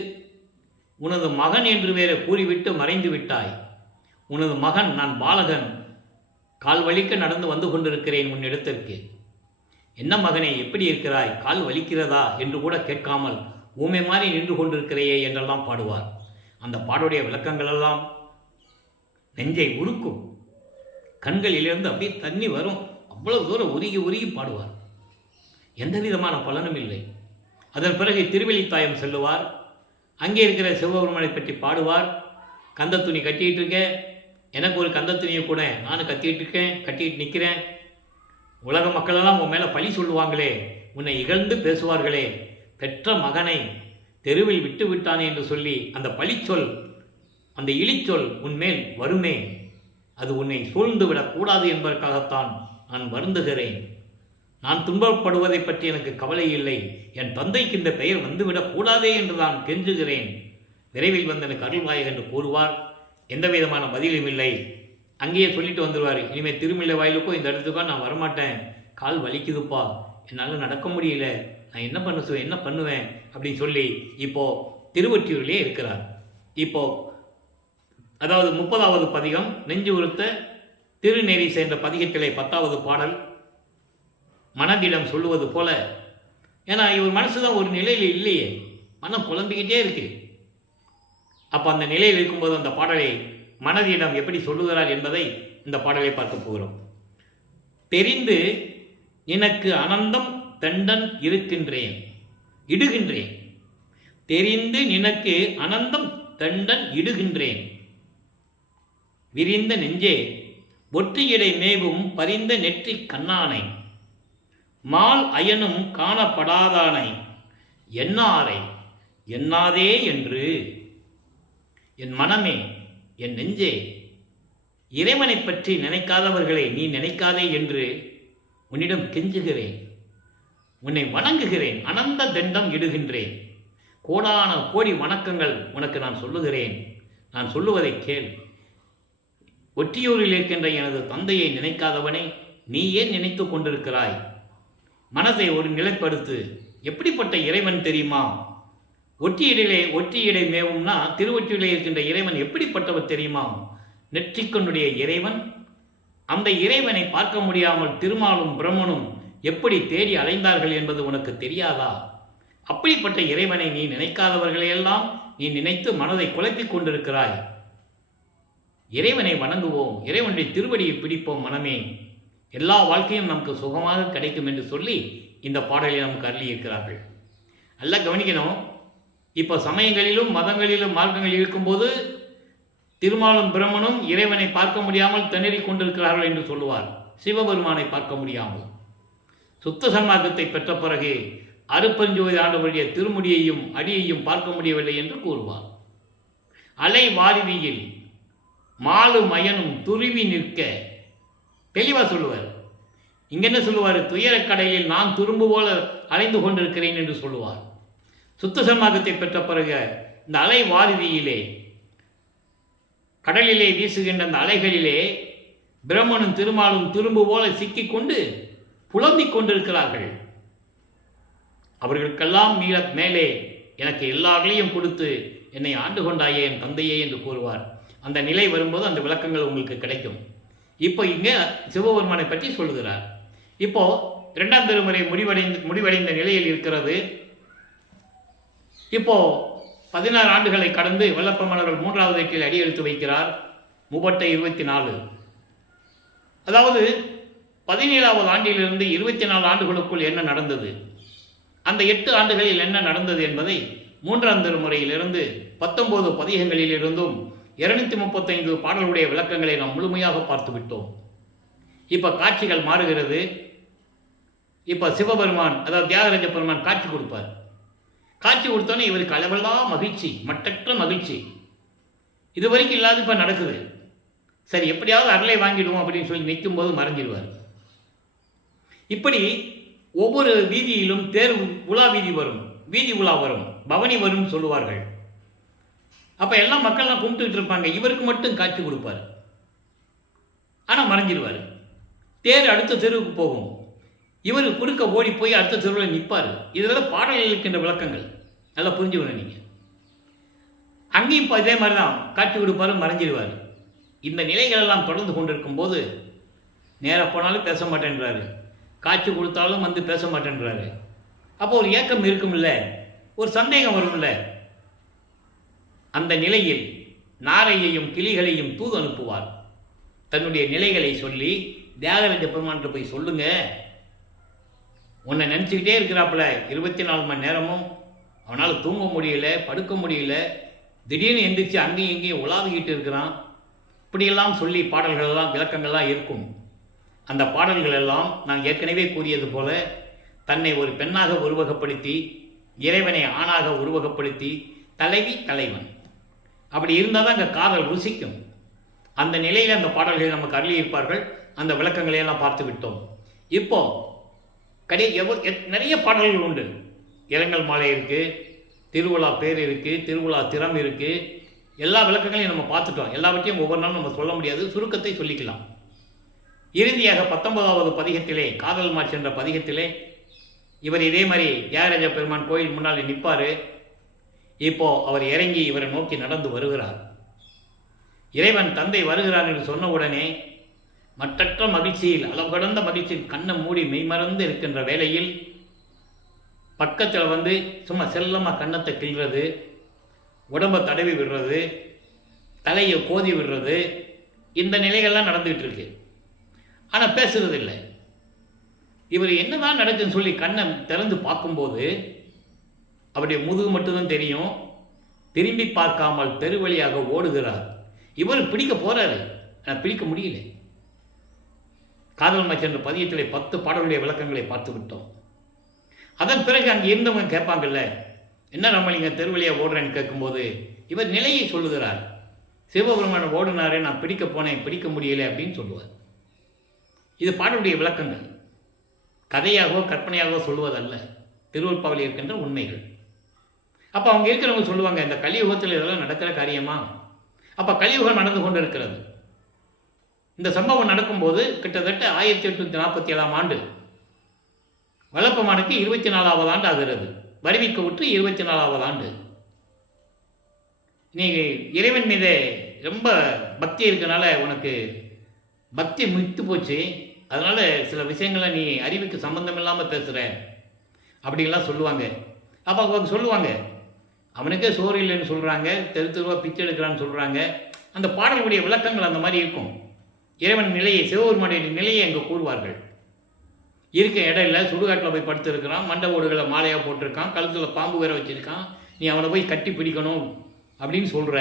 உனது மகன் என்று வேற கூறிவிட்டு மறைந்து விட்டாய். உனது மகன், நான் பாலகன், கால் வலிக்க நடந்து வந்து கொண்டிருக்கிறேன் உன்னிடத்திற்கு. என்ன மகனே, எப்படி இருக்கிறாய், கால் வலிக்கிறதா என்று கூட கேட்காமல் ஊமை மாதிரி நின்று கொண்டிருக்கிறையே என்றெல்லாம் பாடுவார். அந்த பாடுடைய விளக்கங்களெல்லாம் நெஞ்சை உருக்கும். கண்களிலிருந்து அப்படியே தண்ணி வரும். அவ்வளவு தூரம் உருகி உருகி பாடுவார். எந்த விதமான பலனும் இல்லை. அதன் பிறகு திருவெளித்தாயம் செல்லுவார். அங்கே இருக்கிற சிவபெருமானை பற்றி பாடுவார். கந்த துணி கட்டிகிட்டு இருக்கேன், எனக்கு ஒரு கந்த துணியை கூட, நானும் கட்டிகிட்டு இருக்கேன், கட்டிகிட்டு நிற்கிறேன். உலக மக்களெல்லாம் உன் மேலே பழி சொல்லுவாங்களே, உன்னை இகழ்ந்து பேசுவார்களே, பெற்ற மகனை தெருவில் விட்டு விட்டானே என்று சொல்லி அந்த பழிச்சொல், அந்த இழிச்சொல் உன்மேல் வருமே, அது உன்னை சூழ்ந்து விடக்கூடாது என்பதற்காகத்தான் நான் வருந்துகிறேன். நான் துன்பப்படுவதை பற்றி எனக்கு கவலை இல்லை. என் தந்தைக்கு இந்த பெயர் வந்துவிடக்கூடாதே என்று நான் கெஞ்சுகிறேன். விரைவில் வந்து எனக்கு அருள்வாய் என்று கூறுவார். எந்த விதமான பதிலும் இல்லை. அங்கேயே சொல்லிட்டு வந்துடுவார், இனிமேல் திருமலை வாயிலுக்கோ இந்த இடத்துக்கோ நான் வரமாட்டேன், கால் வலிக்குதுப்பா, என்னால் நடக்க முடியல, நான் என்ன பண்ணுவேன் அப்படின்னு சொல்லி இப்போது திருவொற்றியூரிலே இருக்கிறார். இப்போது அதாவது 30வது பதிகம் நெஞ்சு உறுத்த திருநெறி சேர்ந்த பதிகத்திலே 10வது பாடல் மனதிடம் சொல்லுவது போல. ஏன்னா இவர் மனசு தான் ஒரு நிலையில் இல்லையே, மனம் குழம்பிக்கிட்டே இருக்கு. அப்போ அந்த நிலையில் இருக்கும்போது அந்த பாடலை மனதிடம் எப்படி சொல்லுகிறார் என்பதை இந்த பாடலை பார்க்க போகிறோம். தெரிந்து எனக்கு அனந்தம் தண்டன் இடுகின்றேன், தெரிந்து நினக்கு அனந்தம் தண்டன் இடுகின்றேன், விரிந்த நெஞ்சே ஒற்றியடை மேவும் பரிந்த நெற்றி கண்ணானை, மால் அயனும் காணப்படாதானை, என்னாரை என்னாதே என்று. என் மனமே, என் நெஞ்சே, இறைவனை பற்றி நினைக்காதவர்களை நீ நினைக்காதே என்று உன்னிடம் கெஞ்சுகிறேன், உன்னை வணங்குகிறேன், அனந்த தண்டம் இடுகின்றேன். கோடான கோடி வணக்கங்கள் உனக்கு நான் சொல்லுகிறேன். நான் சொல்லுவதை கேள். ஒற்றியூரில் இருக்கின்ற எனது தந்தையை நினைக்காதவனை நீ ஏன் நினைத்து கொண்டிருக்கிறாய்? மனதை ஒரு நிலைப்படுத்து. எப்படிப்பட்ட இறைவன் தெரியுமா? ஒற்றியடை மேவும்னா திருவொற்றியிலே இருக்கின்ற இறைவன் எப்படிப்பட்டவர் தெரியுமா? நெற்றிக்கண்ணுடைய இறைவன். அந்த இறைவனை பார்க்க முடியாமல் திருமாலும் பிரம்மனும் எப்படி தேடி அலைந்தார்கள் என்பது உனக்கு தெரியாதா? அப்படிப்பட்ட இறைவனை நீ நினைக்காதவர்களையெல்லாம் நீ நினைத்து மனதை குழப்பிக் கொண்டிருக்கிறாய். இறைவனை வணங்குவோம், இறைவனுடைய திருவடியை பிடிப்போம் மனமே, எல்லா வாழ்க்கையும் நமக்கு சுகமாக கிடைக்கும் என்று சொல்லி இந்த பாடலை நமக்கு அருளியிருக்கிறார்கள். நல்லா கவனிக்கணும். இப்போ சமயங்களிலும் மதங்களிலும் மார்க்கங்களில் இருக்கும்போது திருமாலும் பிரம்மனும் இறைவனை பார்க்க முடியாமல் திணறிக் கொண்டிருக்கிறார்கள் என்று சொல்லுவார். சிவபெருமானை பார்க்க முடியாமல். சுத்த சன்மார்க்கத்தை பெற்ற பிறகு அருப்பெருஞ்சோதி ஆண்டவருடைய திருமுடியையும் அடியையும் பார்க்க முடியவில்லை என்று கூறுவார். அலை வாரிதியில் மாலு மயனும் துருவி நிற்க, தெளிவாக சொல்லுவார். இங்க என்ன சொல்லுவார்? துயரக்கடையில் நான் துரும்பு போல அலைந்து கொண்டிருக்கிறேன் என்று சொல்லுவார். சுத்த சன்மார்க்கத்தை பெற்ற பிறகு இந்த அலை வாரிதியிலே, கடலிலே வீசுகின்ற அந்த அலைகளிலே பிரம்மனும் திருமாலும் துரும்பு போல சிக்கிக்கொண்டு புலம்பிக் கொண்டிருக்கிறார்கள். அவர்களுக்கெல்லாம் மேலே எனக்கு எல்லாரையும் கொடுத்து என்னை ஆண்டு கொண்டாயே என் தந்தையே என்று கூறுவார். அந்த நிலை வரும்போது அந்த விளக்கங்கள் உங்களுக்கு கிடைக்கும். இப்போ இங்கே சிவபெருமானை பற்றி சொல்லுகிறார். இப்போ 2ஆம் திருமுறை முடிவடைந்த நிலையில் இருக்கிறது. இப்போ 16 ஆண்டுகளை கடந்து வல்லப்பெருமானவர்கள் 3வது எட்டில் அடியெடுத்து வைக்கிறார். 24. அதாவது 17வது ஆண்டிலிருந்து 24 ஆண்டுகளுக்குள் என்ன நடந்தது, அந்த 8 ஆண்டுகளில் என்ன நடந்தது என்பதை 3ஆம் திருமுறையிலிருந்து 19 பதிகங்களிலிருந்தும் 235 பாடல்களுடைய விளக்கங்களை நாம் முழுமையாக பார்த்து விட்டோம். இப்போ காட்சிகள் மாறுகிறது. இப்போ சிவபெருமான், அதாவது தியாகராஜ பெருமான் காட்சி கொடுப்பார். காட்சி கொடுத்தோன்னே இவருக்கு அளவெல்லாம் மகிழ்ச்சி, மட்டற்ற மகிழ்ச்சி. இது வரைக்கும் இல்லாத இப்போ நடக்குது. சரி, எப்படியாவது அருளை வாங்கிடுவோம் அப்படின்னு சொல்லி நிற்கும்போது மறைஞ்சிடுவார். இப்படி ஒவ்வொரு வீதியிலும் தேர் உலா வீதி வரும், வீதி உலா வரும், பவனி வரும்னு சொல்லுவார்கள். அப்போ எல்லாம் மக்கள்லாம் கும்பிட்டுக்கிட்டு இருப்பாங்க. இவருக்கு மட்டும் காட்சி கொடுப்பார். ஆனால் மறைஞ்சிடுவார். தேர் அடுத்த தெருவுக்கு போகும். இவர் குறுக்க ஓடி போய் அடுத்த தெருவில் நிற்பார். இதெல்லாம் பாடலில் இருக்கின்ற விளக்கங்கள். நல்லா புரிஞ்சுக்கணும் நீங்கள். அங்கேயும் இப்போ இதே மாதிரி தான் காட்சி கொடுப்பாரு, மறைஞ்சிடுவார். இந்த நிலைகளெல்லாம் தொடர்ந்து கொண்டிருக்கும் போது நேராக போனாலும் பேச மாட்டேன்றாரு, காட்சி கொடுத்தாலும் வந்து பேச மாட்டேன்றாரு. அப்போ ஒரு ஏக்கம் இருக்கும்ல, ஒரு சந்தேகம் வரும்ல. அந்த நிலையில் நாரையையும் கிளிகளையும் தூது அனுப்புவார். தன்னுடைய நிலைகளை சொல்லி தியாகராஜ பெருமான்கிட்ட போய் சொல்லுங்க, உன்னை நினச்சிக்கிட்டே இருக்கிறாப்புல 24 மணி நேரமும் அவனால் தூங்க முடியல, படுக்க முடியல, திடீர்னு எந்திரிச்சு அங்கேயும் இங்கேயும் உலாவிக்கிட்டு இருக்கிறான். இப்படியெல்லாம் சொல்லி பாடல்களெல்லாம் விளக்கங்கள்லாம் இருக்கும். அந்த பாடல்கள் எல்லாம் நான் ஏற்கனவே கூறியது போல தன்னை ஒரு பெண்ணாக உருவகப்படுத்தி, இறைவனை ஆணாக உருவகப்படுத்தி, தலைவி தலைவன் அப்படி இருந்தால் தான் அங்கே காதல் ருசிக்கும். அந்த நிலையில் அந்த பாடல்களை நமக்கு அருளியிருப்பார்கள். அந்த விளக்கங்களையெல்லாம் பார்த்து விட்டோம். இப்போ நிறைய பாடல்கள் உண்டு. இரங்கல் மாலை இருக்குது, திருவிழா பேர் இருக்குது, திருவிழா திறம் இருக்குது. எல்லா விளக்கங்களையும் நம்ம பார்த்துட்டோம். எல்லாவற்றையும் ஒவ்வொரு நாளும் நம்ம சொல்ல முடியாது, சுருக்கத்தை சொல்லிக்கலாம். இறுதியாக 19வது பதிகத்திலே, காதல் மாட்சி என்ற பதிகத்திலே இவர் இதே மாதிரி தியாகராஜ பெருமான் கோயில் முன்னால் நிற்பார். இப்போ அவர் இறங்கி இவரை நோக்கி நடந்து வருகிறார். இறைவன் தந்தை வருகிறார் என்று சொன்ன உடனே மற்றற்ற மகிழ்ச்சியில், அளவு கடந்த மகிழ்ச்சியில் கண்ணை மூடி மெய்மறந்து இருக்கின்ற வேளையில் பக்கத்தில் வந்து சும்மா செல்லமாக கன்னத்தை கிள்றது, உடம்பை தடவி விடுறது, தலையை கோதி விடுறது, இந்த நிலைகள்லாம் நடந்துகிட்டு இருக்கு. ஆனால் பேசுறது இல்லை. இவர் என்னதான் நடக்குதுன்னு சொல்லி கண்ணை திறந்து பார்க்கும்போது அவருடைய முதுகு மட்டும்தான் தெரியும். திரும்பி பார்க்காமல் தெருவழியாக ஓடுகிறார். இவர் பிடிக்க போறாரு, ஆனால் பிடிக்க முடியல. காதல் மாட்சி என்ற பதியத்திலே 10 பாடலுடைய விளக்கங்களை பார்த்து விட்டோம். அதன் பிறகு அங்கே இருந்தவங்க கேட்பாங்கல்ல, என்ன ரமலிங்க தெருவழியாக ஓடுறேன்னு கேட்கும்போது இவர் நிலையை சொல்லுகிறார். சிவபெருமான் ஓடுனாரே, நான் பிடிக்க போனேன், பிடிக்க முடியலை அப்படின்னு சொல்லுவார். இது பாடலுடைய விளக்கங்கள், கதையாகவோ கற்பனையாகவோ சொல்லுவதல்ல, திருவள்ளுப்பாவில் இருக்கின்ற உண்மைகள். அப்போ அவங்க இருக்கிறவங்க சொல்லுவாங்க, இந்த கலியுகத்தில் இதெல்லாம் நடக்கிற காரியமா? அப்போ கலியுகம் நடந்து கொண்டு இருக்கிறது. இந்த சம்பவம் நடக்கும்போது கிட்டத்தட்ட 1847ஆம் ஆண்டு, வளப்பமானுக்கு 24வது ஆண்டு ஆகிறது. வருவிக்க விட்டு 24வது ஆண்டு. நீ இறைவன் மீது ரொம்ப பக்தி இருக்கனால உனக்கு பக்தி மித்து போச்சு, அதனால் சில விஷயங்களை நீ அறிவுக்கு சம்பந்தம் இல்லாமல் பேசுகிற அப்படின்லாம் சொல்லுவாங்க. அப்போ அவங்க சொல்லுவாங்க, அவனுக்கே சோறு இல்லைன்னு சொல்கிறாங்க, தெரு தெருவாக பிச்சை எடுக்கிறான்னு சொல்கிறாங்க. அந்த பாடலுடைய விளக்கங்கள் அந்த மாதிரி இருக்கும். இறைவன் நிலையை, சிவபெருமானுடைய நிலையை அங்கே கூறுவார்கள். இருக்க இடம் இல்லை, சுடுகாட்டில் போய் படுத்துருக்கிறான், மண்டை ஓடுகளை மாலையாக போட்டிருக்கான், கழுத்தில் பாம்பு வேற வச்சுருக்கான், நீ அவனை போய் கட்டி பிடிக்கணும் அப்படின்னு சொல்கிற.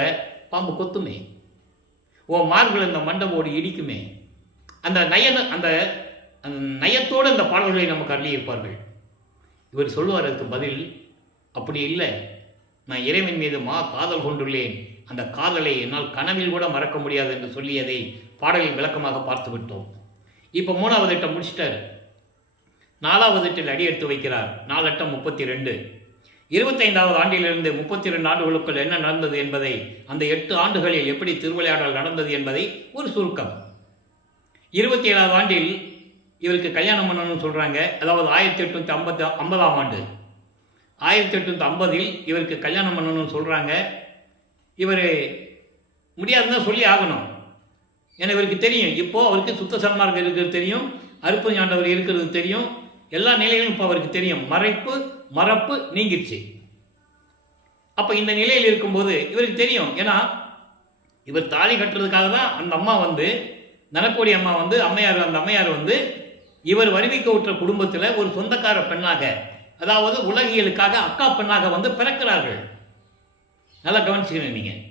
பாம்பு கொத்துமே, ஓ மார்பில் இந்த மண்டை ஓடு இடிக்குமே. அந்த நயத்தோடு அந்த பாடல்களை நமக்கு அள்ளி இருப்பார்கள். இவர் சொல்லுவார் அதுக்கு பதில், அப்படி இல்லை, நான் இறைவன் மீது காதல் கொண்டுள்ளேன், அந்த காதலை என்னால் கனவில் கூட மறக்க முடியாது என்று சொல்லியதை பாடலின் விளக்கமாக பார்த்து விட்டோம். இப்போ 3வது எட்டம் முடிச்சிட்டார். 4வது எட்டில் அடி எடுத்து வைக்கிறார். 4 எட்டம் 32. 25வது ஆண்டிலிருந்து 32 ஆண்டுகளுக்குள் என்ன நடந்தது என்பதை, அந்த 8 ஆண்டுகளில் எப்படி திருவிளையாடல் நடந்தது என்பதை ஒரு சுருக்கம். 27வது ஆண்டில் இவருக்கு கல்யாணம் பண்ணணும்னு சொல்கிறாங்க. அதாவது 1850ஆம் ஆண்டு, 1850இல் இவருக்கு கல்யாணம் பண்ணணும்னு சொல்கிறாங்க. இவர் முடியாதுன்னு சொல்லி ஆகணும். ஏன்னா இவருக்கு தெரியும், இப்போது அவருக்கு சுத்த சன்மார்க்கம் இருக்கிறது தெரியும், அருப்பு ஞாண்டவர் இருக்கிறது தெரியும், எல்லா நிலையிலும் இப்போ அவருக்கு தெரியும். மறப்பு நீங்கிடுச்சு. அப்போ இந்த நிலையில் இருக்கும்போது இவருக்கு தெரியும். ஏன்னா இவர் தாலி கட்டுறதுக்காக தான் அந்த அம்மா வந்து, தனக்கோடி அம்மா வந்து, அந்த அம்மையார் வந்து இவர் வருவிக்க விட்ட குடும்பத்தில் ஒரு சொந்தக்கார பெண்ணாக, அதாவது உலகியலுக்காக அக்கா பெண்ணாக வந்து பிறக்கிறார்கள். நல்லா கவனிச்சுக்கணும் நீங்கள்.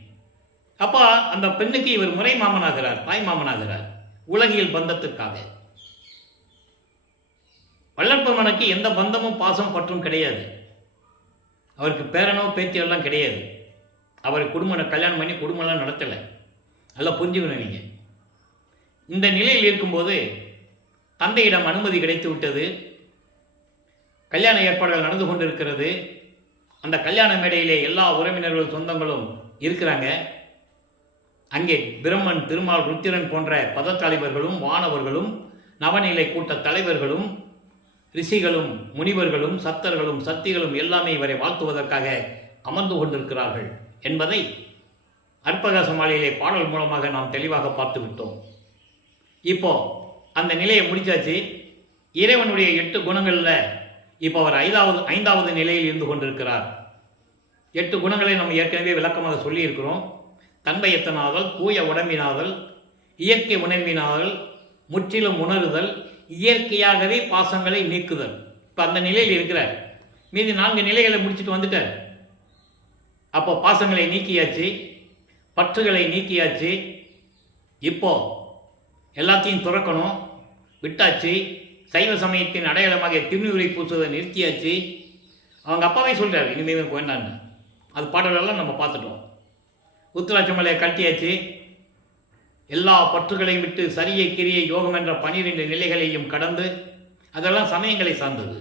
அப்போ அந்த பெண்ணுக்கு இவர் முறை மாமனாகிறார், தாய் மாமனாகிறார், உலகியல் பந்தத்திற்காக. வள்ளற்பெருமானுக்கு எந்த பந்தமும் பாசம் பற்றும் கிடையாது. அவருக்கு பேரனோ பேத்தியெல்லாம் கிடையாது. அவர் கல்யாணம் பண்ணி குடும்பம்லாம் நடத்தலை. நல்லா புரிஞ்சுக்கணும் நீங்கள். இந்த நிலையில் இருக்கும்போது தந்தையிடம் அனுமதி கிடைத்து விட்டது. கல்யாண ஏற்பாடுகள் நடந்து கொண்டிருக்கிறது. அந்த கல்யாண மேடையிலே எல்லா உறவினர்கள் சொந்தங்களும் இருக்கிறாங்க. அங்கே பிரம்மன், திருமால், ருத்திரன் போன்ற பதத்தலைவர்களும் வானவர்களும் நவநிலை கூட்ட தலைவர்களும் ரிஷிகளும் முனிவர்களும் சத்தர்களும் சக்திகளும் எல்லாமே இவரை வாழ்த்துவதற்காக அமர்ந்து கொண்டிருக்கிறார்கள் என்பதை அற்பகாச மாலையிலே பாடல் மூலமாக நாம் தெளிவாக பார்த்து விட்டோம். இப்போ அந்த நிலையை முடிச்சாச்சு. இறைவனுடைய 8 குணங்களில் இப்போ அவர் ஐந்தாவது நிலையில் இருந்து கொண்டிருக்கிறார். 8 குணங்களை நம்ம ஏற்கனவே விளக்கமாக சொல்லியிருக்கிறோம். தன்மையத்தனாதல், தூய உடம்பினாதல், இயற்கை உணர்வினாதல், முற்றிலும் உணருதல், இயற்கையாகவே பாசங்களை நீக்குதல். இப்போ அந்த நிலையில் இருக்கிறார். மீதி 4 நிலைகளை முடிச்சுட்டு வந்துட்டார். அப்போ பாசங்களை நீக்கியாச்சு, பற்றுகளை நீக்கியாச்சு. இப்போ எல்லாத்தையும் துறக்கணும், விட்டாச்சு. சைவ சமயத்தின் அடையாளமாக திருநீரை பூசுவதை நிறுத்தியாச்சு. அவங்க அப்பாவே சொல்கிறார் இனிமேல் எனக்கு வேண்டான்னு. அது பாடலெல்லாம் நம்ம பார்த்துட்டோம். உத்திராட்சமலையை கட்டியாச்சு. எல்லா பற்றுகளையும் விட்டு சரியை கிரியை யோகம் என்ற 12 நிலைகளையும் கடந்து, அதெல்லாம் சமயங்களை சார்ந்தது.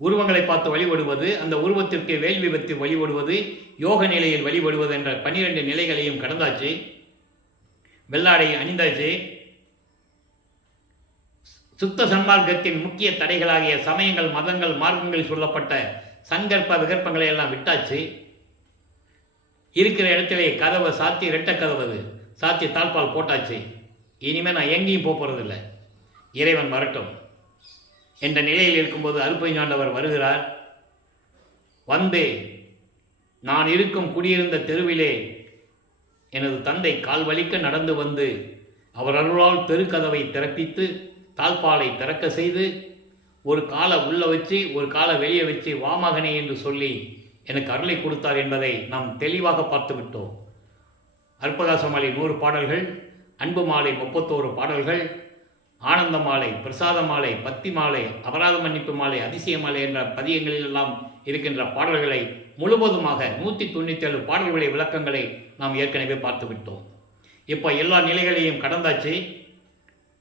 உருவங்களை பார்த்து வழிபடுவது, அந்த உருவத்திற்கு வேள்வி வைத்து வழிபடுவது, யோக நிலையில் வழிபடுவது என்ற 12 நிலைகளையும் கடந்தாச்சு. வெள்ளாடை அணிந்தாச்சு. சுத்த சன்மார்க்கத்தின் முக்கிய தடைகளாகிய சமயங்கள், மதங்கள், மார்க்கங்கள் சொல்லப்பட்ட சங்கற்ப விகற்பங்களை எல்லாம் விட்டாச்சு. இருக்கிற இடத்திலே கதவை சாத்தி, ரெட்ட கதவு சாத்தி தாழ்பால் போட்டாச்சு. இனிமேல் நான் எங்கேயும் போகிறதில்ல, இறைவன் வரட்டும் என்ற நிலையில் இருக்கும்போது அருட்பெருஞ்ஞாண்டவர் வருகிறார். வந்து நான் இருக்கும் குடியிருந்த தெருவிலே எனது தந்தை கால் வலிக்க நடந்து வந்து அவர் அருளால் தெருக்கதவை திறப்பித்து தாழ்பாலை திறக்க செய்து ஒரு காலை உள்ள வச்சு ஒரு காலை வெளியே வச்சு வாமகனே என்று சொல்லி எனக்கு அருளை கொடுத்தார் என்பதை நாம் தெளிவாக பார்த்து விட்டோம். அற்பகாச மாலை 100 பாடல்கள், அன்பு மாலை 31 பாடல்கள், ஆனந்த மாலை, பிரசாத மாலை, பத்தி மாலை, அபராத மன்னிப்பு மாலை, அதிசய மாலை என்ற பதியங்களிலெல்லாம் இருக்கின்ற பாடல்களை முழுவதுமாக 197 பாடல்களை விளக்கங்களை நாம் ஏற்கனவே பார்த்து விட்டோம். இப்போ எல்லா நிலைகளையும் கடந்தாச்சு.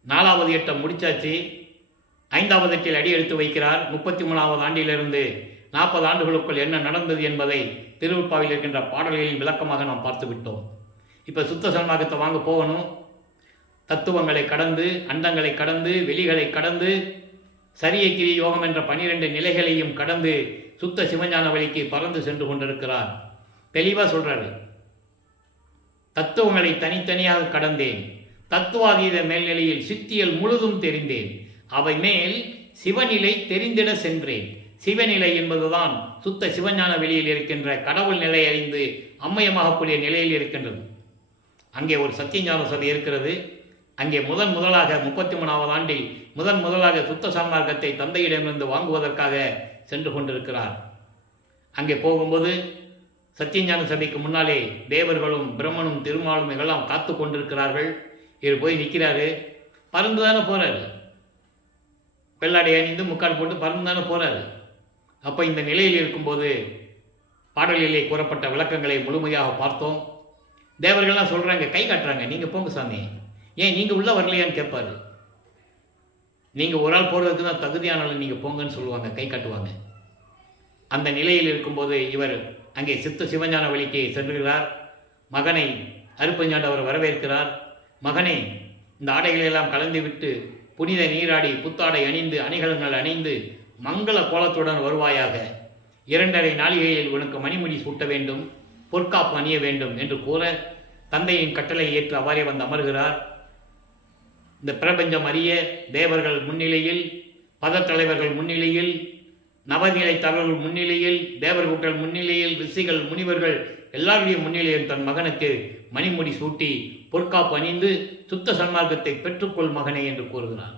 4வது எட்டம் முடிச்சாச்சு. 5வது எட்டில் அடி எடுத்து வைக்கிறார். 33வது ஆண்டிலிருந்து 40 ஆண்டுகளுக்குள் என்ன நடந்தது என்பதை திருவிப்பாவில் இருக்கின்ற பாடல்களின் விளக்கமாக நாம் பார்த்து விட்டோம். இப்போ சுத்த சன்மார்க்கத்தை வாங்க போகணும். தத்துவங்களை கடந்து, அண்டங்களை கடந்து, வெளிகளை கடந்து, சரியை கிரி யோகம் என்ற 12 நிலைகளையும் கடந்து சுத்த சிவஞான வழிக்கு பறந்து சென்று கொண்டிருக்கிறார். தெளிவாக சொல்றாரு, தத்துவங்களை தனித்தனியாக கடந்தேன், தத்துவாதீத மேல்நிலையில் சித்தியல் முழுதும் தெரிந்தேன், அவை மேல் சிவநிலை தெரிந்திட சென்றேன். சிவநிலை என்பதுதான் சுத்த சிவஞான வெளியில் இருக்கின்ற கடவுள் நிலை அறிந்து அம்மயமாகக்கூடிய நிலையில் இருக்கின்றது. அங்கே ஒரு சத்தியஞான சபை இருக்கிறது. அங்கே முதலாக 33வது ஆண்டில் முதலாக சுத்த சன்மார்க்கத்தை தந்தையிடமிருந்து வாங்குவதற்காக சென்று கொண்டிருக்கிறார். அங்கே போகும்போது சத்தியஞான சபைக்கு முன்னாலே தேவர்களும் பிரம்மனும் திருமாலும் எல்லாம் காத்து கொண்டிருக்கிறார்கள். இவர் போய் நிற்கிறாரு. பறந்து தானே போகிறாரு, வெள்ளாடை அணிந்து முக்கால் போட்டு பறந்து தானே போகிறாரு. அப்போ இந்த நிலையில் இருக்கும்போது பாடலிலே கூறப்பட்ட விளக்கங்களை முழுமையாக பார்த்தோம். தேவர்கள்லாம் சொல்கிறாங்க, கை காட்டுறாங்க, நீங்கள் போங்க சாமி, ஏன் நீங்கள் உள்ளே வரலையான்னு கேட்பாரு. நீங்கள் ஒரு ஆள் போகிறதுக்கு தான் தகுதியானாலும் நீங்கள் போங்கன்னு சொல்லுவாங்க, கை காட்டுவாங்க. அந்த நிலையில் இருக்கும்போது இவர் அங்கே சித்த சிவஞான வழிக்கு சென்றுகிறார். மகனை அருட்பெருஞ்ஞாண்டவர் வரவேற்கிறார். மகனே, இந்த ஆடைகளெல்லாம் கலந்து விட்டு புனித நீராடி புத்தாடை அணிந்து அணிகலன்கள் அணிந்து மங்கள கோலத்துடன் வருவாயாக. 2½ நாளிகையில் உனக்கு மணிமுடி சூட்ட வேண்டும், பொற்காப்பு அணிய வேண்டும் என்று கூற தந்தையின் கட்டளை ஏற்று அவ்வாறே வந்து அமர்கிறார். இந்த பிரபஞ்சம் அறிய தேவர்கள் முன்னிலையில், பதத்தலைவர்கள் முன்னிலையில், நவநிலை தலைவர்கள் முன்னிலையில், தேவர் கூட்டல் முன்னிலையில், ரிஷிகள் முனிவர்கள் எல்லாருடைய முன்னிலையில் தன் மகனுக்கு மணிமுடி சூட்டி பொற்காப்பு அணிந்து சுத்த சன்மார்க்கத்தை பெற்றுக்கொள் மகனே என்று கூறுகிறார்.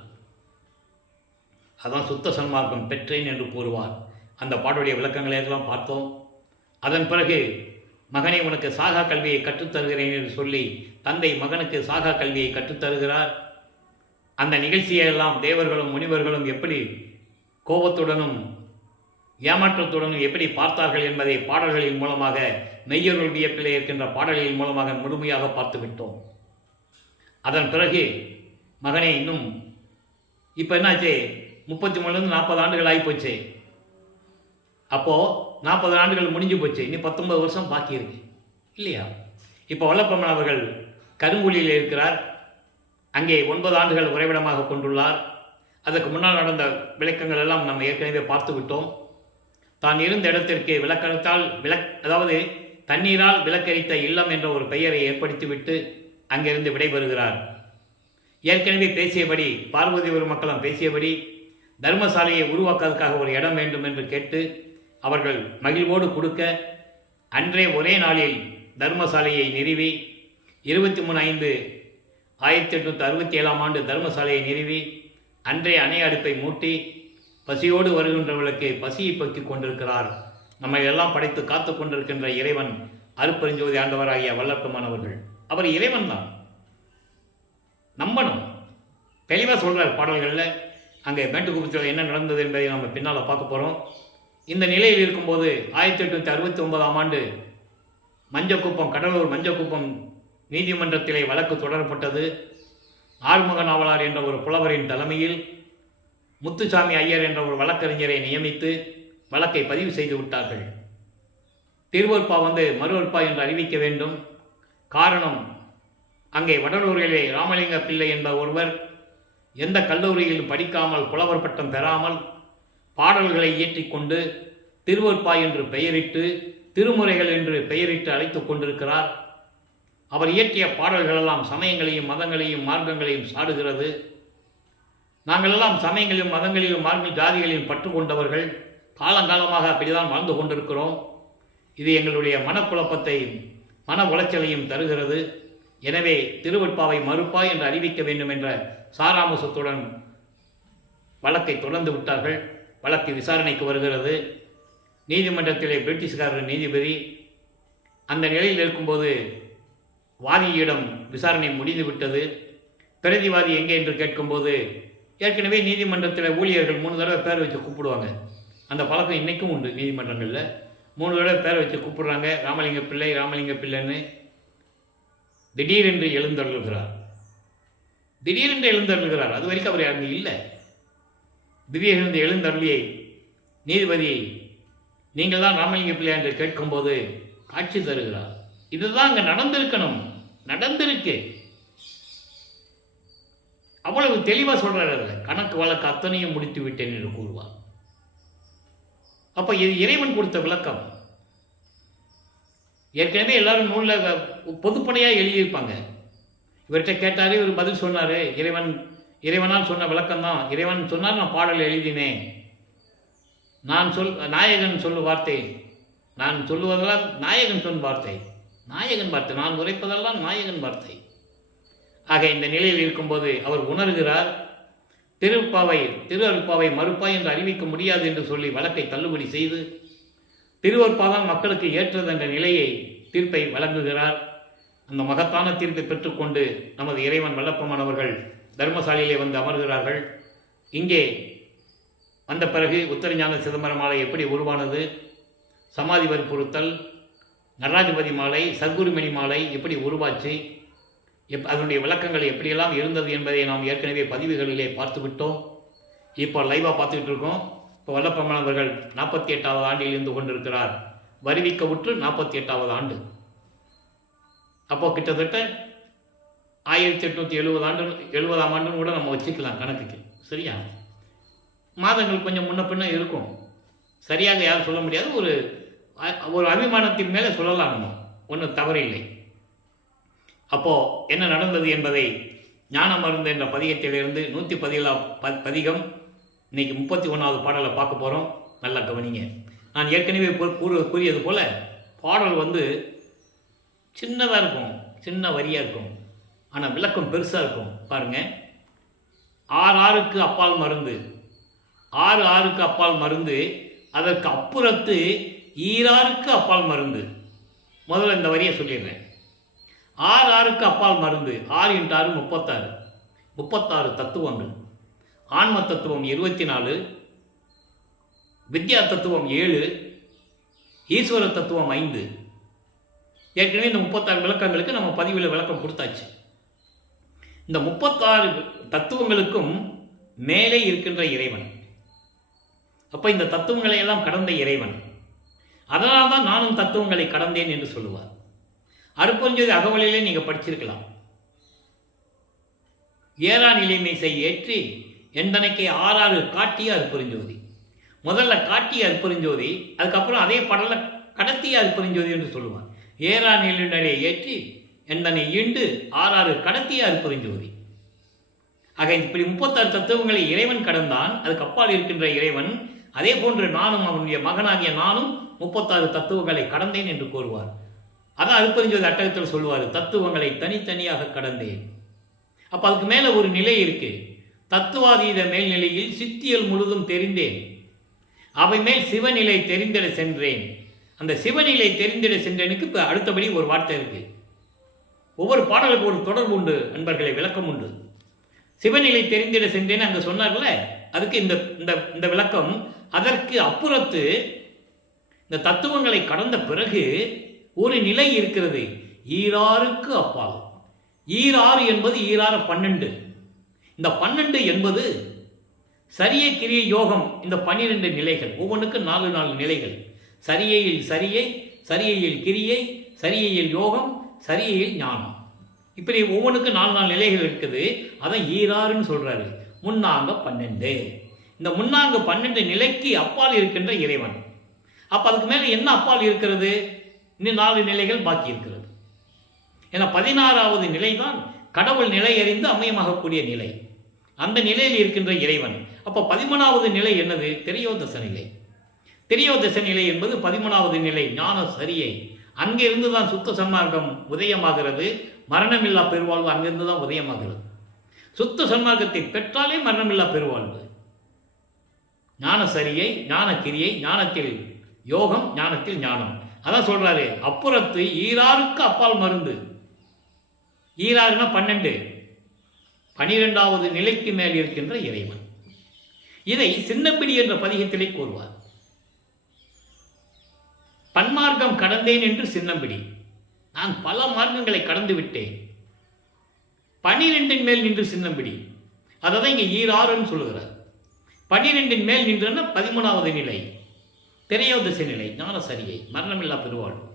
அதான் சுத்த சன்மார்க்கம் பெற்றேன் என்று கூறுவார். அந்த பாட்டுடைய விளக்கங்களை எல்லாம் பார்த்தோம். அதன் பிறகு மகனை உனக்கு சாகா கல்வியை கற்றுத்தருகிறேன் என்று சொல்லி தந்தை மகனுக்கு சாகா கல்வியை கற்றுத்தருகிறார். அந்த நிகழ்ச்சியெல்லாம் தேவர்களும் முனிவர்களும் எப்படி கோபத்துடனும் ஏமாற்றத்துடனும் எப்படி பார்த்தார்கள் என்பதை பாடல்களின் மூலமாக மெய்யொருள் வியப்பிலே இருக்கின்ற பாடல்களின் மூலமாக முழுமையாக பார்த்து விட்டோம். அதன் பிறகு மகனே, இன்னும் இப்போ என்னாச்சு, 33 40 ஆண்டுகள் ஆகிப்போச்சு. அப்போது 40 ஆண்டுகள் முடிஞ்சு போச்சு, இனி 19 வருஷம் பாக்கி இருக்கு இல்லையா? இப்போ வல்லப்பெருமான் அவர்கள் கருங்குழியில் இருக்கிறார். அங்கே 9 ஆண்டுகள் உறைவிடமாக கொண்டுள்ளார். அதற்கு முன்னால் நடந்த விளக்கங்கள் எல்லாம் நம்ம ஏற்கனவே பார்த்து விட்டோம். தான் இருந்த இடத்திற்கு அதாவது தண்ணீரால் விளக்கரித்த இல்லம் என்ற ஒரு பெயரை ஏற்படுத்திவிட்டு அங்கிருந்து விடைபெறுகிறார். ஏற்கனவே பேசியபடி, பார்வதி ஒரு மக்களும் பேசியபடி, தர்மசாலையை உருவாக்குவதற்காக ஒரு இடம் வேண்டும் என்று கேட்டு அவர்கள் மகிழ்வோடு கொடுக்க, அன்றே ஒரே நாளில் தர்மசாலையை நிறுவி 23/5/1867 ஆண்டு தர்மசாலையை நிறுவி அன்றே அணை அடுப்பை மூட்டி பசியோடு வருகின்றவர்களுக்கு பசியை போக்கிக் கொண்டிருக்கிறார். நம்மை எல்லாம் படைத்து காத்து கொண்டிருக்கின்ற இறைவன் அருட்பெருஞ்சோதி ஆண்டவராகிய வல்லப்பெருமான் அவர்கள். அவர் இறைவன் தான், நம்பணும். தெளிவாக சொல்கிறார் பாடல்களில். அங்கே மேட்டுக்குப்பத்தில் என்ன நடந்தது என்பதை நம்ம பின்னால் பார்க்க போகிறோம். இந்த நிலையில் இருக்கும்போது 1869 ஆண்டு மஞ்சக்குப்பம், கடலூர் மஞ்சக்குப்பம் நீதிமன்றத்திலே வழக்கு தொடரப்பட்டது. ஆறுமுக நாவலார் என்ற ஒரு புலவரின் தலைமையில் முத்துசாமி ஐயர் என்ற ஒரு வழக்கறிஞரை நியமித்து வழக்கை பதிவு செய்து விட்டார்கள். திருவற்பா மறுவற்பா என்று அறிவிக்க வேண்டும். காரணம், அங்கே வடலூரிலே ராமலிங்க பிள்ளை என்ற ஒருவர் எந்த கல்லூரியிலும் படிக்காமல் புலவர் பட்டம் பெறாமல் பாடல்களை இயற்றிக்கொண்டு திருவற்பா என்று பெயரிட்டு, திருமுறைகள் என்று பெயரிட்டு அழைத்து கொண்டிருக்கிறார். அவர் இயற்றிய பாடல்களெல்லாம் சமயங்களையும் மதங்களையும் மார்க்கங்களையும் சாடுகிறது. நாங்கள் எல்லாம் சமயங்களிலும் மதங்களிலும் மார்க்க ஜாதிகளையும் பற்று கொண்டவர்கள் காலங்காலமாக அப்படிதான் வாழ்ந்து கொண்டிருக்கிறோம். இது எங்களுடைய மனக்குழப்பத்தை மன உளைச்சலையும் தருகிறது. எனவே திருவற்பாவை மறுப்பா என்று அறிவிக்க வேண்டும் என்ற சாராம்சத்துடன் வழக்கை தொடர்ந்து விட்டார்கள். வழக்கு விசாரணைக்கு வருகிறது. நீதிமன்றத்திலே பிரிட்டிஷ்காரர் நீதிபதி. அந்த நிலையில் இருக்கும்போது வாதியிடம் விசாரணை முடிந்துவிட்டது. பிரதிவாதி எங்கே என்று கேட்கும்போது, ஏற்கனவே நீதிமன்றத்தில் ஊழியர்கள் 3 தடவை பேர் வச்சு கூப்பிடுவாங்க. அந்த பழக்கம் இன்றைக்கும் உண்டு. நீதிமன்றங்களில் 3 தடவை பேர் வச்சு கூப்பிடுறாங்க. ராமலிங்க பிள்ளை ராமலிங்க பிள்ளைன்னு. திடீரென்று எழுந்தருளுகிறார். அது வரைக்கும் அவர் அங்கே இல்லை. திடீரென்று எழுந்தருளியை நீதிபதி, நீங்கள் தான் ராமலிங்க பிள்ளை என்று கேட்கும்போது காட்சி தருகிறார். இதுதான் அங்கே நடந்திருக்கணும், நடந்திருக்கு. அவ்வளவு தெளிவாக சொல்கிறார். அதில் கணக்கு வழக்கு அத்தனையும் முடித்து விட்டேன் என்று கூறுவார். அப்போ இது இறைவன் கொடுத்த விளக்கம். ஏற்கனவே எல்லாரும் நூலில் பொதுப்படையாக எழுதியிருப்பாங்க. இவர்கிட்ட கேட்டார், இவர் பதில் சொன்னார். இறைவனால் சொன்ன விளக்கம் தான். இறைவன் சொன்னார், நான் பாடல் எழுதினேன். நாயகன் சொல்லும் வார்த்தை, நான் சொல்லுவதெல்லாம் நாயகன் சொன்ன வார்த்தை. நான் உரைப்பதெல்லாம் நாயகன் வார்த்தை. ஆக இந்த நிலையில் இருக்கும்போது அவர் உணர்கிறார், திருவருட்பாவை மறுப்பா என்று அறிவிக்க முடியாது என்று சொல்லி வழக்கை தள்ளுபடி செய்து திருவருட்பாதான் மக்களுக்கு ஏற்றது என்ற தீர்ப்பை வழங்குகிறார். அந்த மகத்தான தீர்ப்பை பெற்றுக்கொண்டு நமது இறைவன் வல்லப்பெருமான் அவர்கள் தர்மசாலையிலே வந்து அமர்கிறார்கள். இங்கே வந்த பிறகு உத்தரஞான சிதம்பரம் மாலை எப்படி உருவானது, சமாதி வற்புறுத்தல், நடராஜபதி மாலை, சர்க்குருமணி மாலை எப்படி உருவாச்சு, அதனுடைய விளக்கங்கள் எப்படியெல்லாம் இருந்தது என்பதை நாம் ஏற்கனவே பதிவுகளிலே பார்த்து விட்டோம். இப்போ லைவாக பார்த்துக்கிட்டு இருக்கோம். இப்போ வல்லப்பெருமான் அவர்கள் 48வது ஆண்டில் இருந்து கொண்டிருக்கிறார். வருவிக்க உற்று 48வது ஆண்டு. அப்போ கிட்டத்தட்ட 1870 ஆண்டுன்னு கூட நம்ம வச்சுக்கலாம் கணக்குக்கு. சரியா? மாதங்கள் கொஞ்சம் முன்ன பின்ன இருக்கும். சரியாக யாரும் சொல்ல முடியாது. ஒரு அபிமானத்தின் மேலே சொல்லலாம். நம்ம ஒன்றும் தவறில்லை. அப்போது என்ன நடந்தது என்பதை ஞான மருந்து என்ற பதிகத்திலிருந்து 117 பதிகம் இன்றைக்கி 31வது பாடலை பார்க்க போகிறோம். நல்லா கவனிங்க. நான் ஏற்கனவே கூறியது போல் பாடல் சின்னதாக இருக்கும், சின்ன வரியாக இருக்கும். ஆனால் விளக்கம் பெருசாக இருக்கும். பாருங்கள், 6 அப்பால் மருந்து, 6 அப்பால் மருந்து, அதற்கு அப்புறத்து 6 அப்பால் மருந்து. முதல்ல இந்த வரியை சொல்லிடுறேன். 6 அப்பால் மருந்து. 6 × 6 36 தத்துவங்கள். ஆன்ம தத்துவம் 24, வித்யா தத்துவம் 7, ஈஸ்வர தத்துவம் 5, ஏற்கனவே இந்த 36 விளக்கங்களுக்கு நம்ம பதிவில் விளக்கம் கொடுத்தாச்சு. இந்த 36 தத்துவங்களுக்கும் மேலே இருக்கின்ற இறைவன். அப்போ இந்த தத்துவங்களை எல்லாம் கடந்த இறைவன். அதனால் தான் நானும் தத்துவங்களை கடந்தேன் என்று சொல்லுவார். அருப்பஞ்சோதி அகவலிலே நீங்கள் படிச்சிருக்கலாம். ஏறா நிலைமை செய் ஏற்றி எந்தனைக்கு 6 காட்டிய அருப்பெருஞ்சோதி. முதல்ல காட்டிய அருப்பெருஞ்சோதி, அதுக்கப்புறம் அதே படல கடத்திய அருப்பெருஞ்சோதி என்று சொல்லுவார். ஏறா நிலையினரை ஏற்றி எந்தனை ஈண்டு 6 கடத்திய அருப்பெருஞ்சோதி. ஆக இப்படி 36 தத்துவங்களை இறைவன் கடந்தான். அதுக்கு அப்பால் இருக்கின்ற இறைவன். அதே போன்று நானும் அவனுடைய மகனாகிய நானும் 36 தத்துவங்களை கடந்தேன் என்று கூறுவார். அதான் அருப்பெருஞ்சோதி அட்டகத்தில் சொல்லுவார், தத்துவங்களை தனித்தனியாக கடந்தேன். அப்போ அதுக்கு மேலே ஒரு நிலை இருக்கு. தத்துவாதீத மேல்நிலையில் சித்தியல் முழுதும் தெரிந்தேன், அவை மேல் சிவநிலை தெரிந்திட சென்றேன். அந்த சிவநிலை தெரிந்திட சென்றேனுக்கு இப்போ அடுத்தபடி ஒரு வார்த்தை இருக்கு. ஒவ்வொரு பாடலுக்கு ஒரு தொடர்பு உண்டு நண்பர்களை, விளக்கம் உண்டு. சிவநிலை தெரிந்திட சென்றேன்னு அங்கே சொன்னார்ல, அதுக்கு இந்த இந்த விளக்கம். அதற்கு அப்புறத்து இந்த தத்துவங்களை கடந்த பிறகு ஒரு நிலை இருக்கிறது, ஈராறுக்கு அப்பால். ஈராறு என்பது 12. இந்த 12 என்பது சரிய கிரிய யோகம். இந்த 12 நிலைகள், ஒவ்வொன்றுக்கு 4 நிலைகள். சரியையில் சரியை, சரியையில் கிரியை, சரியையில் யோகம், சரியையில் ஞானம். இப்படி ஒவ்வொன்றுக்கு 4 நிலைகள் இருக்குது. அதான் ஈராறுன்னு சொல்றாரு. முன்னாங்க 12. இந்த முன்னாங்க 12 நிலைக்கு அப்பால் இருக்கின்ற இறைவன். அப்ப அதுக்கு மேல என்ன அப்பால் இருக்கிறது? இன்னும் 4 நிலைகள் பாக்கி இருக்கிறது. ஏன்னா 16வது நிலை தான் கடவுள் நிலை அறிந்து அமயமாகக்கூடிய நிலை. அந்த நிலையில் இருக்கின்ற இறைவன். அப்போ 13வது நிலை என்னது? தெரியோதச நிலை. தெரியோதச நிலை என்பது 13வது நிலை, ஞான சரியை. அங்கிருந்து தான் சுத்த சன்மார்க்கம் உதயமாகிறது. மரணமில்லா பெருவாழ்வு அங்கிருந்து தான் உதயமாகிறது. சுத்த சன்மார்க்கத்தை பெற்றாலே மரணமில்லா பெருவாழ்வு. ஞான சரியை, ஞான கிரியை, ஞானத்தில் யோகம், ஞானத்தில் ஞானம். அதான் சொல்றாரு, அப்புறத்து ஈராறுக்கு அப்பால் மருந்து. ஈராறுனா 12. 12வது நிலைக்கு மேல் இருக்கின்ற இறைவன். இதை சின்னப்பிடி என்ற பதிகத்திலே கூறுவார். பன்மார்க்கம் கடந்தேன் என்று சின்னம்பிடி. நான் பல மார்க்கங்களை கடந்து விட்டேன். 12 மேல் நின்று சின்னம்பிடி. அதை தான் இங்கே ஈராறுன்னு சொல்லுகிறார். 12 மேல் நின்றுன்னா 13வது நிலை, திரையோதச நிலை, ஞான சரியை, மரணமில்லா பெருவாழ்வு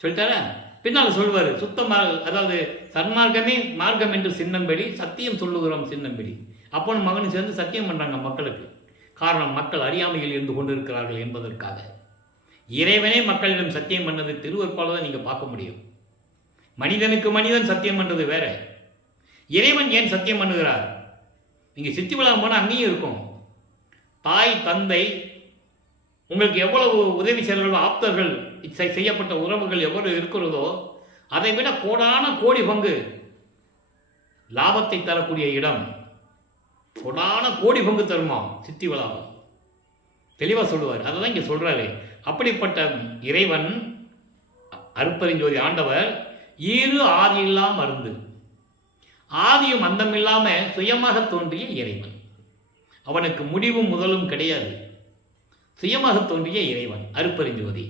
சொல்லிட்டாரா. பின்னால் சொல்வார், சுத்தமாக, அதாவது சன்மார்க்கமே மார்க்கம் என்று சின்னம்படி, சத்தியம் சொல்லுகிறோம் சின்னம்படி. அப்போ மகனும் சேர்ந்து சத்தியம் பண்ணுறாங்க மக்களுக்கு. காரணம், மக்கள் அறியாமையில் இருந்து கொண்டிருக்கிறார்கள் என்பதற்காக. இறைவனே மக்களிடம் சத்தியம் பண்ணது திருவற்பால தான் நீங்கள் பார்க்க முடியும். மனிதனுக்கு மனிதன் சத்தியம் பண்ணுறது வேற. இறைவன் ஏன் சத்தியம் பண்ணுகிறார்? நீங்கள் சித்தி விழா போனால் அங்கேயும் இருக்கும். தாய் தந்தை உங்களுக்கு எவ்வளவு உதவி செய்கிறார்களோ, ஆப்தர்கள் செய்யப்பட்ட உறவுகள் எவ்வளவு இருக்கிறதோ அதை விட கோடான கோடி பங்கு லாபத்தை தரக்கூடிய இடம். கோடான கோடி பங்கு தருமா சித்தி விழாவும். தெளிவாக சொல்லுவார். அதை தான் இங்கே சொல்கிறாரு. அப்படிப்பட்ட இறைவன் அருப்பெருஞ்சோதி ஆண்டவர் ஈறு ஆதி இல்லா மருந்து, ஆதியும் அந்தம் இல்லாமல் சுயமாக தோன்றிய இறைவன். அவனுக்கு முடிவும் முதலும் கிடையாது. சுயமாக தோன்றிய இறைவன் அருப்பெருஞ்சோதி.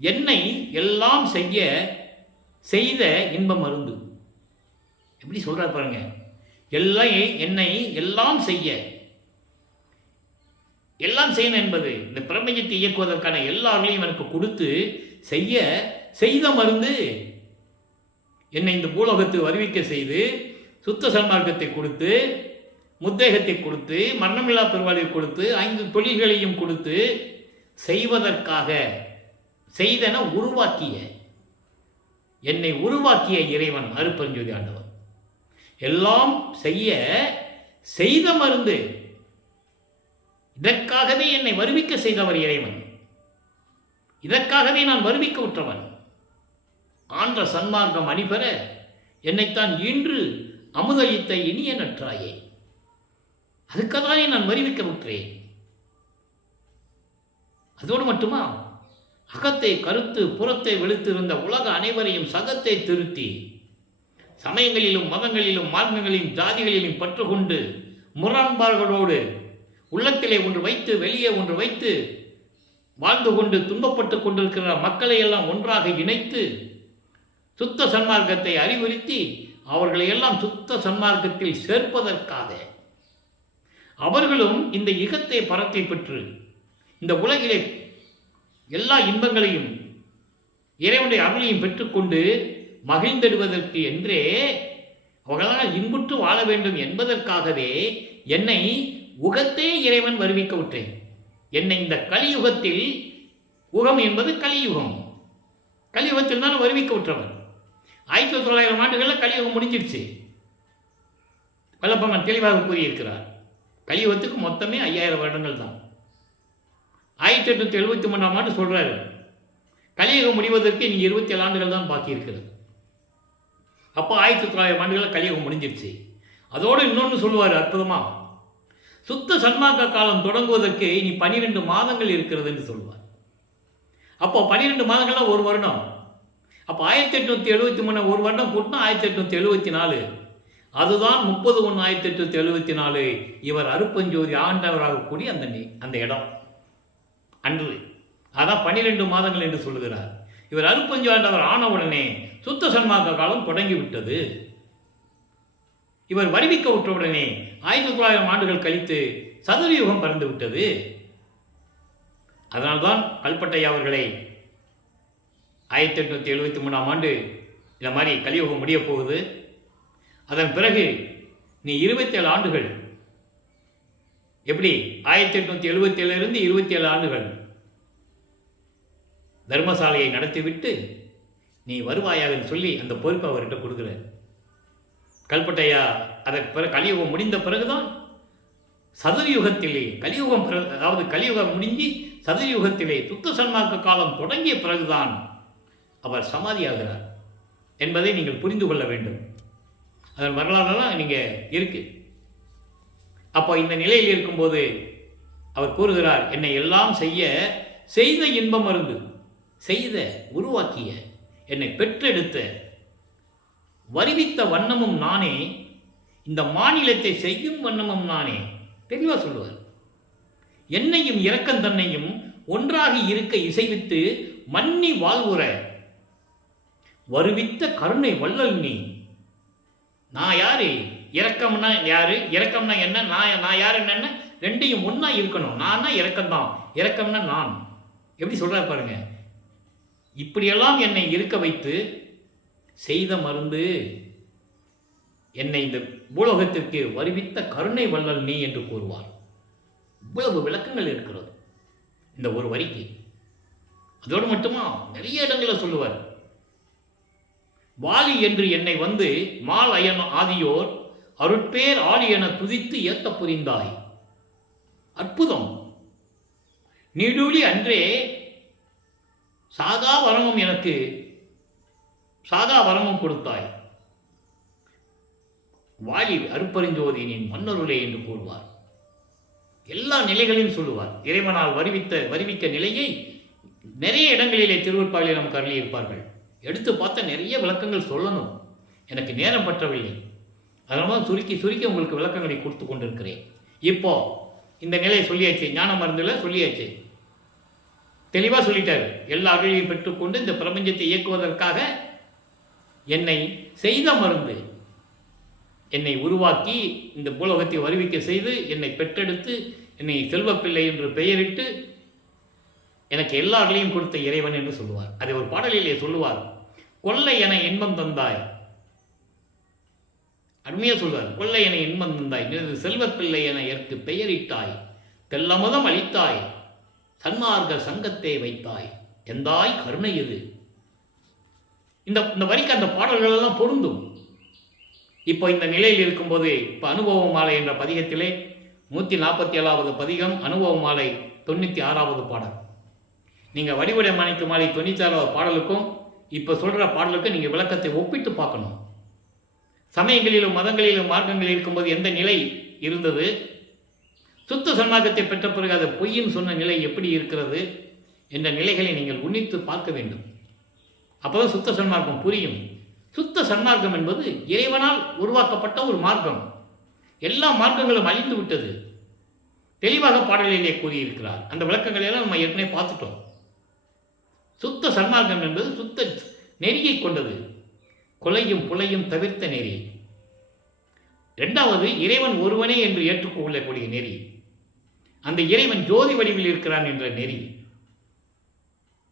என்னை எல்லாம் செய்த இன்பம் மருந்து. எப்படி சொல்றார் பாருங்க. என்னை எல்லாம் செய்யணும் என்பது இந்த பிரபஞ்சத்தை இயக்குவதற்கான எல்லாரையும் எனக்கு கொடுத்து செய்த மருந்து. என்னை இந்த பூலோகத்தை அறிவிக்க செய்து சுத்த சன்மார்க்கத்தை கொடுத்து, முத்தேகத்தை கொடுத்து, மரணமில்லா பெருவாழ்வை கொடுத்து, 5 தொழில்களையும் கொடுத்து செய்வதற்காக செய்தன உருவாக்கிய, என்னை உருவாக்கிய இறைவன் அருப்பெருஞ்சோதி ஆண்டவர். எல்லாம் செய்த மருந்து. இதற்காகவே என்னை வருவிக்க செய்தவர் இறைவன். இதற்காகவே நான் வருவிக்க உற்றவன். ஆன்ற சன்மார்க்கம் அணிபெற என்னைத்தான் இன்று அமுதளித்த இனிய நற்றாயே. அதுக்காகவே நான் வருவிக்க விட்டேன். அதோடு மட்டுமா, அகத்தை கருத்து புறத்தை வெளுத்திருந்த உலக அனைவரையும் சகத்தை திருத்தி, சமயங்களிலும் மதங்களிலும் மார்க்கங்களிலும் ஜாதிகளிலும் வாழ்ந்து கொண்டு துன்பப்பட்டு கொண்டிருக்கிற மக்களை எல்லாம் ஒன்றாக இணைத்து சுத்த சன்மார்க்கத்தை அறிவுறுத்தி அவர்களை எல்லாம் சுத்த சன்மார்க்கத்தில் சேர்ப்பதற்காக அவர்களும் இந்த இகத்தை பரத்தை பெற்று இந்த உலகிலே எல்லா இன்பங்களையும் இறைவனுடைய அருளையும் பெற்றுக்கொண்டு மகிழ்ந்திடுவதற்கு என்றே அவர்களால் இன்புற்று வாழ வேண்டும் என்பதற்காகவே என்னை உகத்தே இறைவன் வருவிக்க விட்டேன். என்னை இந்த கலியுகத்தில், உகம் என்பது கலியுகம், கலியுகத்தில் தான் வருவிக்க விட்டவன். 1900 ஆண்டுகளில் கலியுகம் முடிஞ்சிருச்சு. வல்லப்பமன் தெளிவாக கூறியிருக்கிறார். கலியுகத்துக்கு மொத்தமே 5000 வருடங்கள் தான். 1873 ஆண்டு சொல்றாரு, கலியுகம் முடிவதற்கு இனி 27 ஆண்டுகள் தான் பாக்கி இருக்கிறது. அப்போ 1900 ஆண்டுகளில் கலியுகம் முடிஞ்சிருச்சு. அதோடு இன்னொன்று சொல்லுவார் அற்புதமா, சுத்த சன்மார்க்க காலம் தொடங்குவதற்கு இனி 12 மாதங்கள் இருக்கிறது என்று சொல்லுவார். அப்போ 12 மாதங்கள்லாம் ஒரு வருடம். அப்போ 1873 ஒரு வருடம் கூட்டினா 1874, அதுதான் 30/1/1874 இவர் அருப்பஞ்சோதி ஆண்டவராக கூடிய அந்த இடம் அன்று. அதான் 12 மாதங்கள் என்று சொல்லுகிறார். இவர் அருப்பஞ்சு ஆண்டவர் ஆனவுடனே சுத்த சன்மார்க்க காலம் தொடங்கிவிட்டது. இவர் வருவிக்க விட்டவுடனே 1900 ஆண்டுகள் கழித்து சதுரயுகம் பறந்து விட்டது. அதனால்தான் கல்பட்டையா அவர்களை 1873 ஆண்டு இந்த மாதிரி கலியுகம் முடிய போகுது, அதன் பிறகு நீ 27 ஆண்டுகள், எப்படி 1877 இருந்து 27 ஆண்டுகள் தர்மசாலையை நடத்திவிட்டு நீ வருவாயாக சொல்லி அந்த பொறுப்பை அவர்கிட்ட கொடுக்குற. கல்பட்டையா அதற்கு பிறகு கலியுகம் முடிந்த பிறகுதான் சதுர்யுகத்திலே கலியுகம், அதாவது கலியுகம் முடிஞ்சு சதுர்யுகத்திலே சுத்த சன்மார்க்க காலம் தொடங்கிய பிறகுதான் அவர் சமாதியாகிறார் என்பதை நீங்கள் புரிந்து கொள்ள வேண்டும். அதன் வரலாறுலாம் நீங்கள் இருக்கு. அப்போ இந்த நிலையில் இருக்கும்போது அவர் கூறுகிறார், என்னை எல்லாம் செய்த இன்பம் மருந்து, செய்த உருவாக்கிய, என்னை பெற்றெடுத்த வருவித்த வண்ணமும் நானே, இந்த மாநிலத்தை செய்யும் வண்ணமும் நானே. தெளிவாக சொல்லுவார். என்னையும் இரக்கம் தன்னையும் ஒன்றாக இருக்க இசைவித்து மன்னி வாழ்வுற வருவித்த கருணை வள்ளல் நீ. நான் யாரு? இரக்கம்னா யாரு? இரக்கம்னா என்ன? நான் யார் என்ன? ரெண்டையும் ஒன்றா இருக்கணும். நான்னா இரக்கம்தான், இரக்கம்னா நான். எப்படி சொல்கிறார் பாருங்க. இப்படியெல்லாம் என்னை இருக்க வைத்து செய்த மருந்து, என்னை இந்த பூலோகத்திற்கு வருவித்த கருணை வள்ளல் நீ என்று கூறுவார். இவ்வளவு விளக்கங்கள் இருக்கிறது இந்த ஒரு வரிக்கு. அதோடு மட்டுமா நிறைய இடங்களில் சொல்லுவார். வாலி என்று என்னை வந்து மால் அயன் ஆதியோர் அருட்பேர் ஆளி என துதித்து ஏத்த புரிந்தாய். அற்புதம். நீடூழி அன்றே சாதா வரமும் எனக்கு சாதா வரமும் கொடுத்தாய். வாலி அருப்பரிஞ்சோதியின் மன்னருளே என்று கூறுவார். எல்லா நிலைகளையும் சொல்லுவார். இறைவனால் வருவிக்க நிலையை நிறைய இடங்களிலே திருவருட்பாவிலே நமக்கு அருளி இருப்பார்கள். எடுத்து பார்த்த நிறைய விளக்கங்கள் சொல்லணும், எனக்கு நேரம் பற்றவில்லை. அதனால சுருக்கி உங்களுக்கு விளக்கங்களை கொடுத்து கொண்டிருக்கிறேன். இப்போ இந்த நிலையை சொல்லியாச்சு, ஞான மருந்தில் சொல்லியாச்சு, தெளிவாக சொல்லிட்டார். எல்லா அருளையும் பெற்றுக்கொண்டு இந்த பிரபஞ்சத்தை இயக்குவதற்காக என்னை செய்த மருந்து, என்னை உருவாக்கி இந்த பூலோகத்தை வருவிக்க செய்து என்னை பெற்றெடுத்து என்னை செல்வப்பிள்ளை என்று பெயரிட்டு எனக்கு எல்லா அருளையும் கொடுத்த இறைவன் என்று சொல்லுவார். அதை ஒரு பாடலிலே சொல்லுவார். கொள்ளை என இன்பம் தந்தாய், அருமையாக சொல்வார். கொள்ளை என இன்பம் தந்தாய், செல்வப்பிள்ளை என ஏற்கு பெயரிட்டாய், தெல்லமுதம் அளித்தாய், சன்மார்க்க சங்கத்தை வைத்தாய், எந்தாய் கருணை இது. இந்த வரிக்கு அந்த பாடல்கள் எல்லாம் பொருந்தும். இப்போ இந்த நிலையில் இருக்கும்போது இப்போ அனுபவ மாலை என்ற பதிகத்திலே 147வது பதிகம், அனுபவ மாலை 96வது பாடல். நீங்கள் வடிவடை மாணிக்க மாலை 96வது பாடலுக்கும் இப்போ சொல்கிற பாடலுக்கும் நீங்கள் விளக்கத்தை ஒப்பிட்டு பார்க்கணும். சமயங்களிலும் மதங்களிலும் மார்க்கங்களில் இருக்கும்போது எந்த நிலை இருந்தது, சுத்த சன்மார்க்கத்தை பெற்ற பிறகு அது பொய்யின் சொன்ன நிலை எப்படி இருக்கிறது என்ற நிலைகளை நீங்கள் உன்னித்து பார்க்க வேண்டும். அப்போதான் சுத்த சன்மார்க்கம் புரியும். சுத்த சன்மார்க்கம் என்பது இறைவனால் உருவாக்கப்பட்ட ஒரு மார்க்கம். எல்லா மார்க்கங்களும் அழிந்து விட்டது. தெளிவாக பாடலிலே கூறியிருக்கிறார். அந்த விளக்கங்களை எல்லாம் நம்ம ஏற்கனவே பார்த்துட்டோம். சுத்த சன்மார்க்கம் என்பது சுத்த நெறியை கொண்டது, கொலையும் புலையும் தவிர்த்த நெறி. இரண்டாவது, இறைவன் ஒருவனே என்று ஏற்றுக்கொள்ளக்கூடிய நெறி, அந்த இறைவன் ஜோதி வடிவில் இருக்கிறான் என்ற நெறி,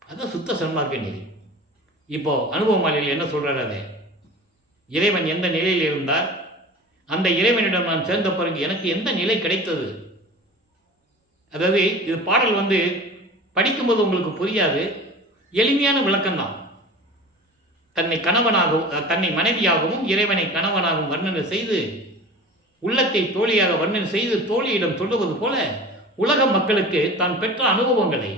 அதுதான் சுத்த சன்மார்க்க நெறி. இப்போ அனுபவ மாலையில் என்ன சொல்றாரு? அதை இறைவன் எந்த நிலையில் இருந்தார், அந்த இறைவனிடம் நான் சேர்ந்த பிறகு எனக்கு எந்த நிலை கிடைத்தது. அதாவது இது பாடல் படிக்கும்போது உங்களுக்கு புரியாது, எளிமையான விளக்கம்தான். தன்னை கணவனாகவும் தன்னை மனைவியாகவும் இறைவனை கணவனாகவும் வர்ணனை செய்து, உள்ளத்தை தோழியாக வர்ணனை செய்து தோழியிடம் சொல்லுவது போல உலக மக்களுக்கு தான் பெற்ற அனுபவங்களை,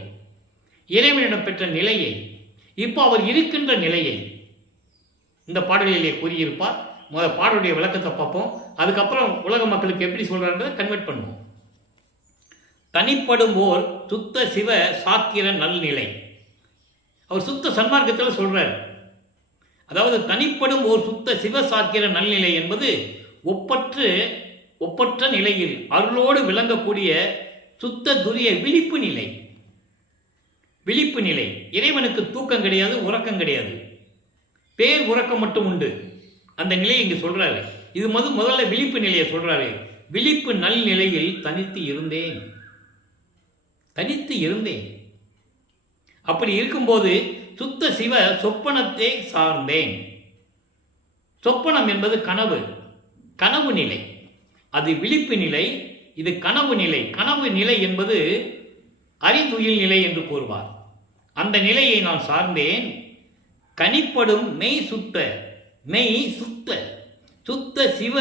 இறைவனிடம் பெற்ற நிலையை, இப்போ அவர் இருக்கின்ற நிலையை இந்த பாடலிலே கூறியிருப்பார். முதல் பாடலுடைய விளக்கத்தை பார்ப்போம், அதுக்கப்புறம் உலக மக்களுக்கு எப்படி சொல்றான்றதை கன்வெர்ட் பண்ணுவோம். தனிப்படும் ஓர் சுத்த சிவ சாக்கிர நல்நிலை. அவர் சுத்த சன்மார்க்கத்தில் சொல்றார். அதாவது தனிப்படும் ஓர் சுத்த சிவ சாக்கிர நல்நிலை என்பது ஒப்பற்ற நிலையில் அருளோடு விளங்கக்கூடிய சுத்த துரிய விழிப்பு நிலை. விழிப்பு நிலை. இறைவனுக்கு தூக்கம் கிடையாது, உறக்கம் கிடையாது, பேர் உறக்கம் மட்டும் உண்டு. அந்த நிலையை இங்கு சொல்றாரு. இது முதல்ல விழிப்பு நிலையை சொல்றாரு. விழிப்பு நல் நிலையில் தனித்து இருந்தேன். அப்படி இருக்கும்போது சுத்த சிவ சொப்பனத்தை சார்ந்தேன். சொப்பனம் என்பது கனவு நிலை, அது விழிப்பு நிலை, இது கனவு நிலை. கனவு நிலை என்பது அறிதுயில் நிலை என்று கூறுவார். அந்த நிலையை நான் சார்ந்தேன். கனிப்படும் மெய் சுத்த சிவ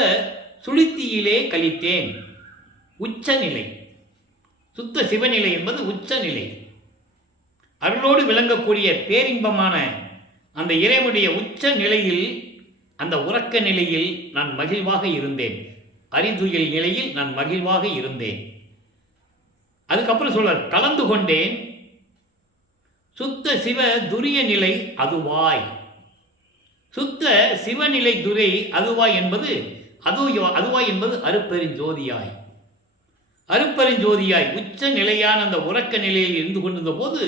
சுளுத்தியிலே கழித்தேன். உச்சநிலை. சுத்த சிவநிலை என்பது உச்சநிலை. அருளோடு விளங்கக்கூடிய பேரின்பமான அந்த இறைவனுடைய உச்ச நிலையில், அந்த உறக்க நிலையில் நான் மகிழ்வாக இருந்தேன். அறிதுயில் நிலையில் நான் மகிழ்வாக இருந்தேன். அதுக்கப்புறம் சொல்றார், கலந்து கொண்டேன் சுத்த சிவ துரிய நிலை அதுவாய். சுத்த சிவநிலை துரை அதுவாய் என்பது அருப்பெருஞ்சோதியாய். அருப்பெருஞ்சோதியாய் உச்ச நிலையான அந்த உறக்க நிலையில் இருந்து கொண்டிருந்த போது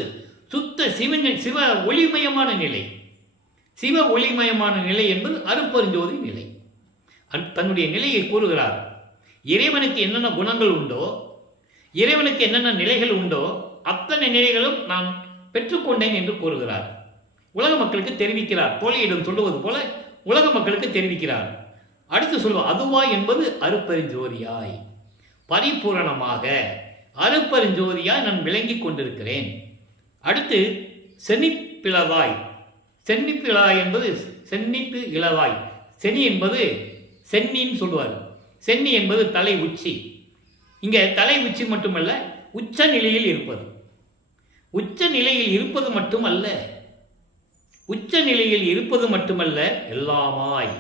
சுத்த சிவ ஒளிமயமான நிலை, சிவ ஒளிமயமான நிலை என்பது அருப்பெருஞ்சோதி நிலை. தன்னுடைய நிலையை கூறுகிறார். இறைவனுக்கு என்னென்ன குணங்கள் உண்டோ, இறைவனுக்கு என்னென்ன நிலைகள் உண்டோ, அத்தனை நிலைகளும் நான் பெற்றுக்கொண்டேன் என்று கூறுகிறார். உலக மக்களுக்கு தெரிவிக்கிறார். தோழியிடம் சொல்லுவது போல உலக மக்களுக்கு தெரிவிக்கிறார். அடுத்து சொல்லுவார், அதுவாய் என்பது அருப்பெருஞ்சோதியாய், பரிபூரணமாக அருப்பெருஞ்சோதியாய் நான் விளங்கி கொண்டிருக்கிறேன். அடுத்து சென்னிப்பிளவாய். சென்னிப்பிளவாய் என்பது சென்னிப்பு இளவாய். சென்னி என்பது சென்னின்னு சொல்லுவார். சென்னி என்பது தலை உச்சி. இங்கே தலை உச்சி மட்டுமல்ல, உச்ச நிலையில் இருப்பது. உச்ச நிலையில் இருப்பது மட்டுமல்ல, உச்ச நிலையில் இருப்பது மட்டுமல்ல, எல்லாமாய்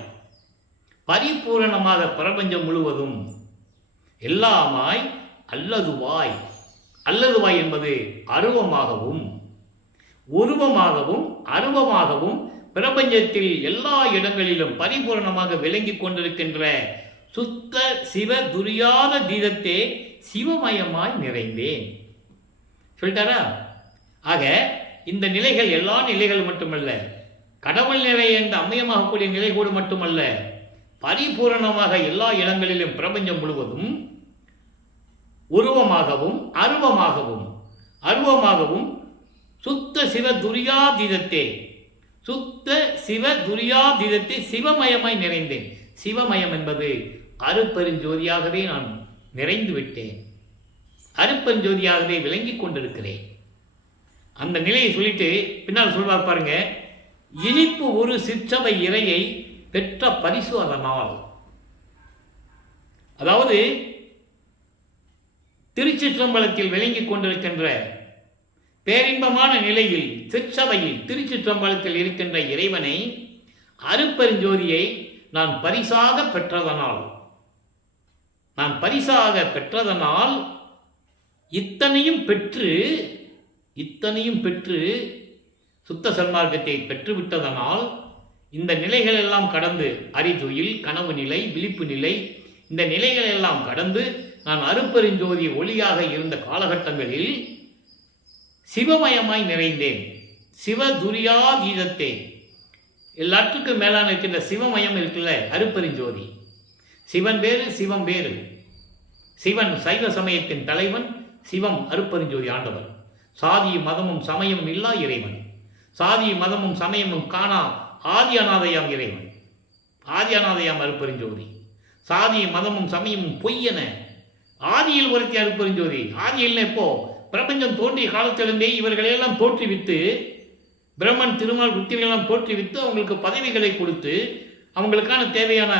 பரிபூரணமாக பிரபஞ்சம் முழுவதும் எல்லாமாய் அல்லதுவாய். அல்லதுவாய் என்பது அருவமாகவும் உருவமாகவும் அருவமாகவும் பிரபஞ்சத்தில் எல்லா இடங்களிலும் பரிபூரணமாக விளங்கி கொண்டிருக்கின்ற சுத்த சிவ துரியாத தீதத்தே சிவமயமாய் நிறைந்தேன் சொல்லிட்டாரா? ஆக இந்த நிலைகள் எல்லா நிலைகள் மட்டுமல்ல, கடவுள் நிலை என்ற அம்மையமாகக்கூடிய நிலை கூட மட்டுமல்ல, பரிபூரணமாக எல்லா இடங்களிலும் பிரபஞ்சம் முழுவதும் உருவமாகவும் அருவமாகவும் சுத்த சிவ துரியாதீதத்தே, சுத்த சிவ துரியாதீதத்தை சிவமயமாய் நிறைந்தேன். சிவமயம் என்பது அருப்பெருஞ்சோதியாகவே நான் நிறைந்து விட்டேன், அருப்பெருஞ்சோதியாகவே விளங்கி கொண்டிருக்கிறேன். அந்த நிலையை சொல்லிட்டு பின்னால் சொல்வார் பாருங்க, இனிப்பு ஒரு சிற்றவை இறையை பெற்ற பரிசு அதனால். அதாவது திருச்சிற்றம்பலத்தில் விளங்கி கொண்டிருக்கின்ற பேரின்பமான நிலையில் சிற்றவையில் திருச்சிற்றம்பலத்தில் இருக்கின்ற இறைவனை, அருப்பெருஞ்சோதியை நான் பரிசாக பெற்றதனால் இத்தனையும் பெற்று சுத்த சன்மார்க்கத்தை பெற்றுவிட்டதனால் இந்த நிலைகள் எல்லாம் கடந்து அறிதுயில், கனவு நிலை, விழிப்பு நிலை, இந்த நிலைகள் எல்லாம் கடந்து நான் அருப்பெருஞ்சோதி ஒளியாக இருந்த காலகட்டங்களில் சிவமயமாய் நிறைந்தேன். சிவதுரியாதீதத்தே, எல்லாற்றுக்கும் மேலான இருக்கின்ற சிவமயம் இருக்குல்ல, அருப்பெருஞ்சோதி. சிவன் வேறு, சிவம் வேறு. சிவன் சைவ சமயத்தின் தலைவன், சிவம் அருப்பெருஞ்சோதி ஆண்டவர். சாதி மதமும் சமயமும் இல்லா இறைவன். சாதி மதமும் சமயமும் காணா ஆதி அநாதையாம் இறைவன். ஆதி அநாதையாம் அருப்பெருஞ்சோதி. சாதி மதமும் சமயமும் பொய்யென ஆதியில் ஒருத்தி அருப்பெருஞ்சோதி. ஆதியில் எப்போ? பிரபஞ்சம் தோன்றிய காலத்திலிருந்தே இவர்களையெல்லாம் தோற்றுவித்து, பிரம்மன் திருமால் ருத்திரையெல்லாம் தோற்றுவித்து, அவங்களுக்கு பதவிகளை கொடுத்து, அவங்களுக்கான தேவையான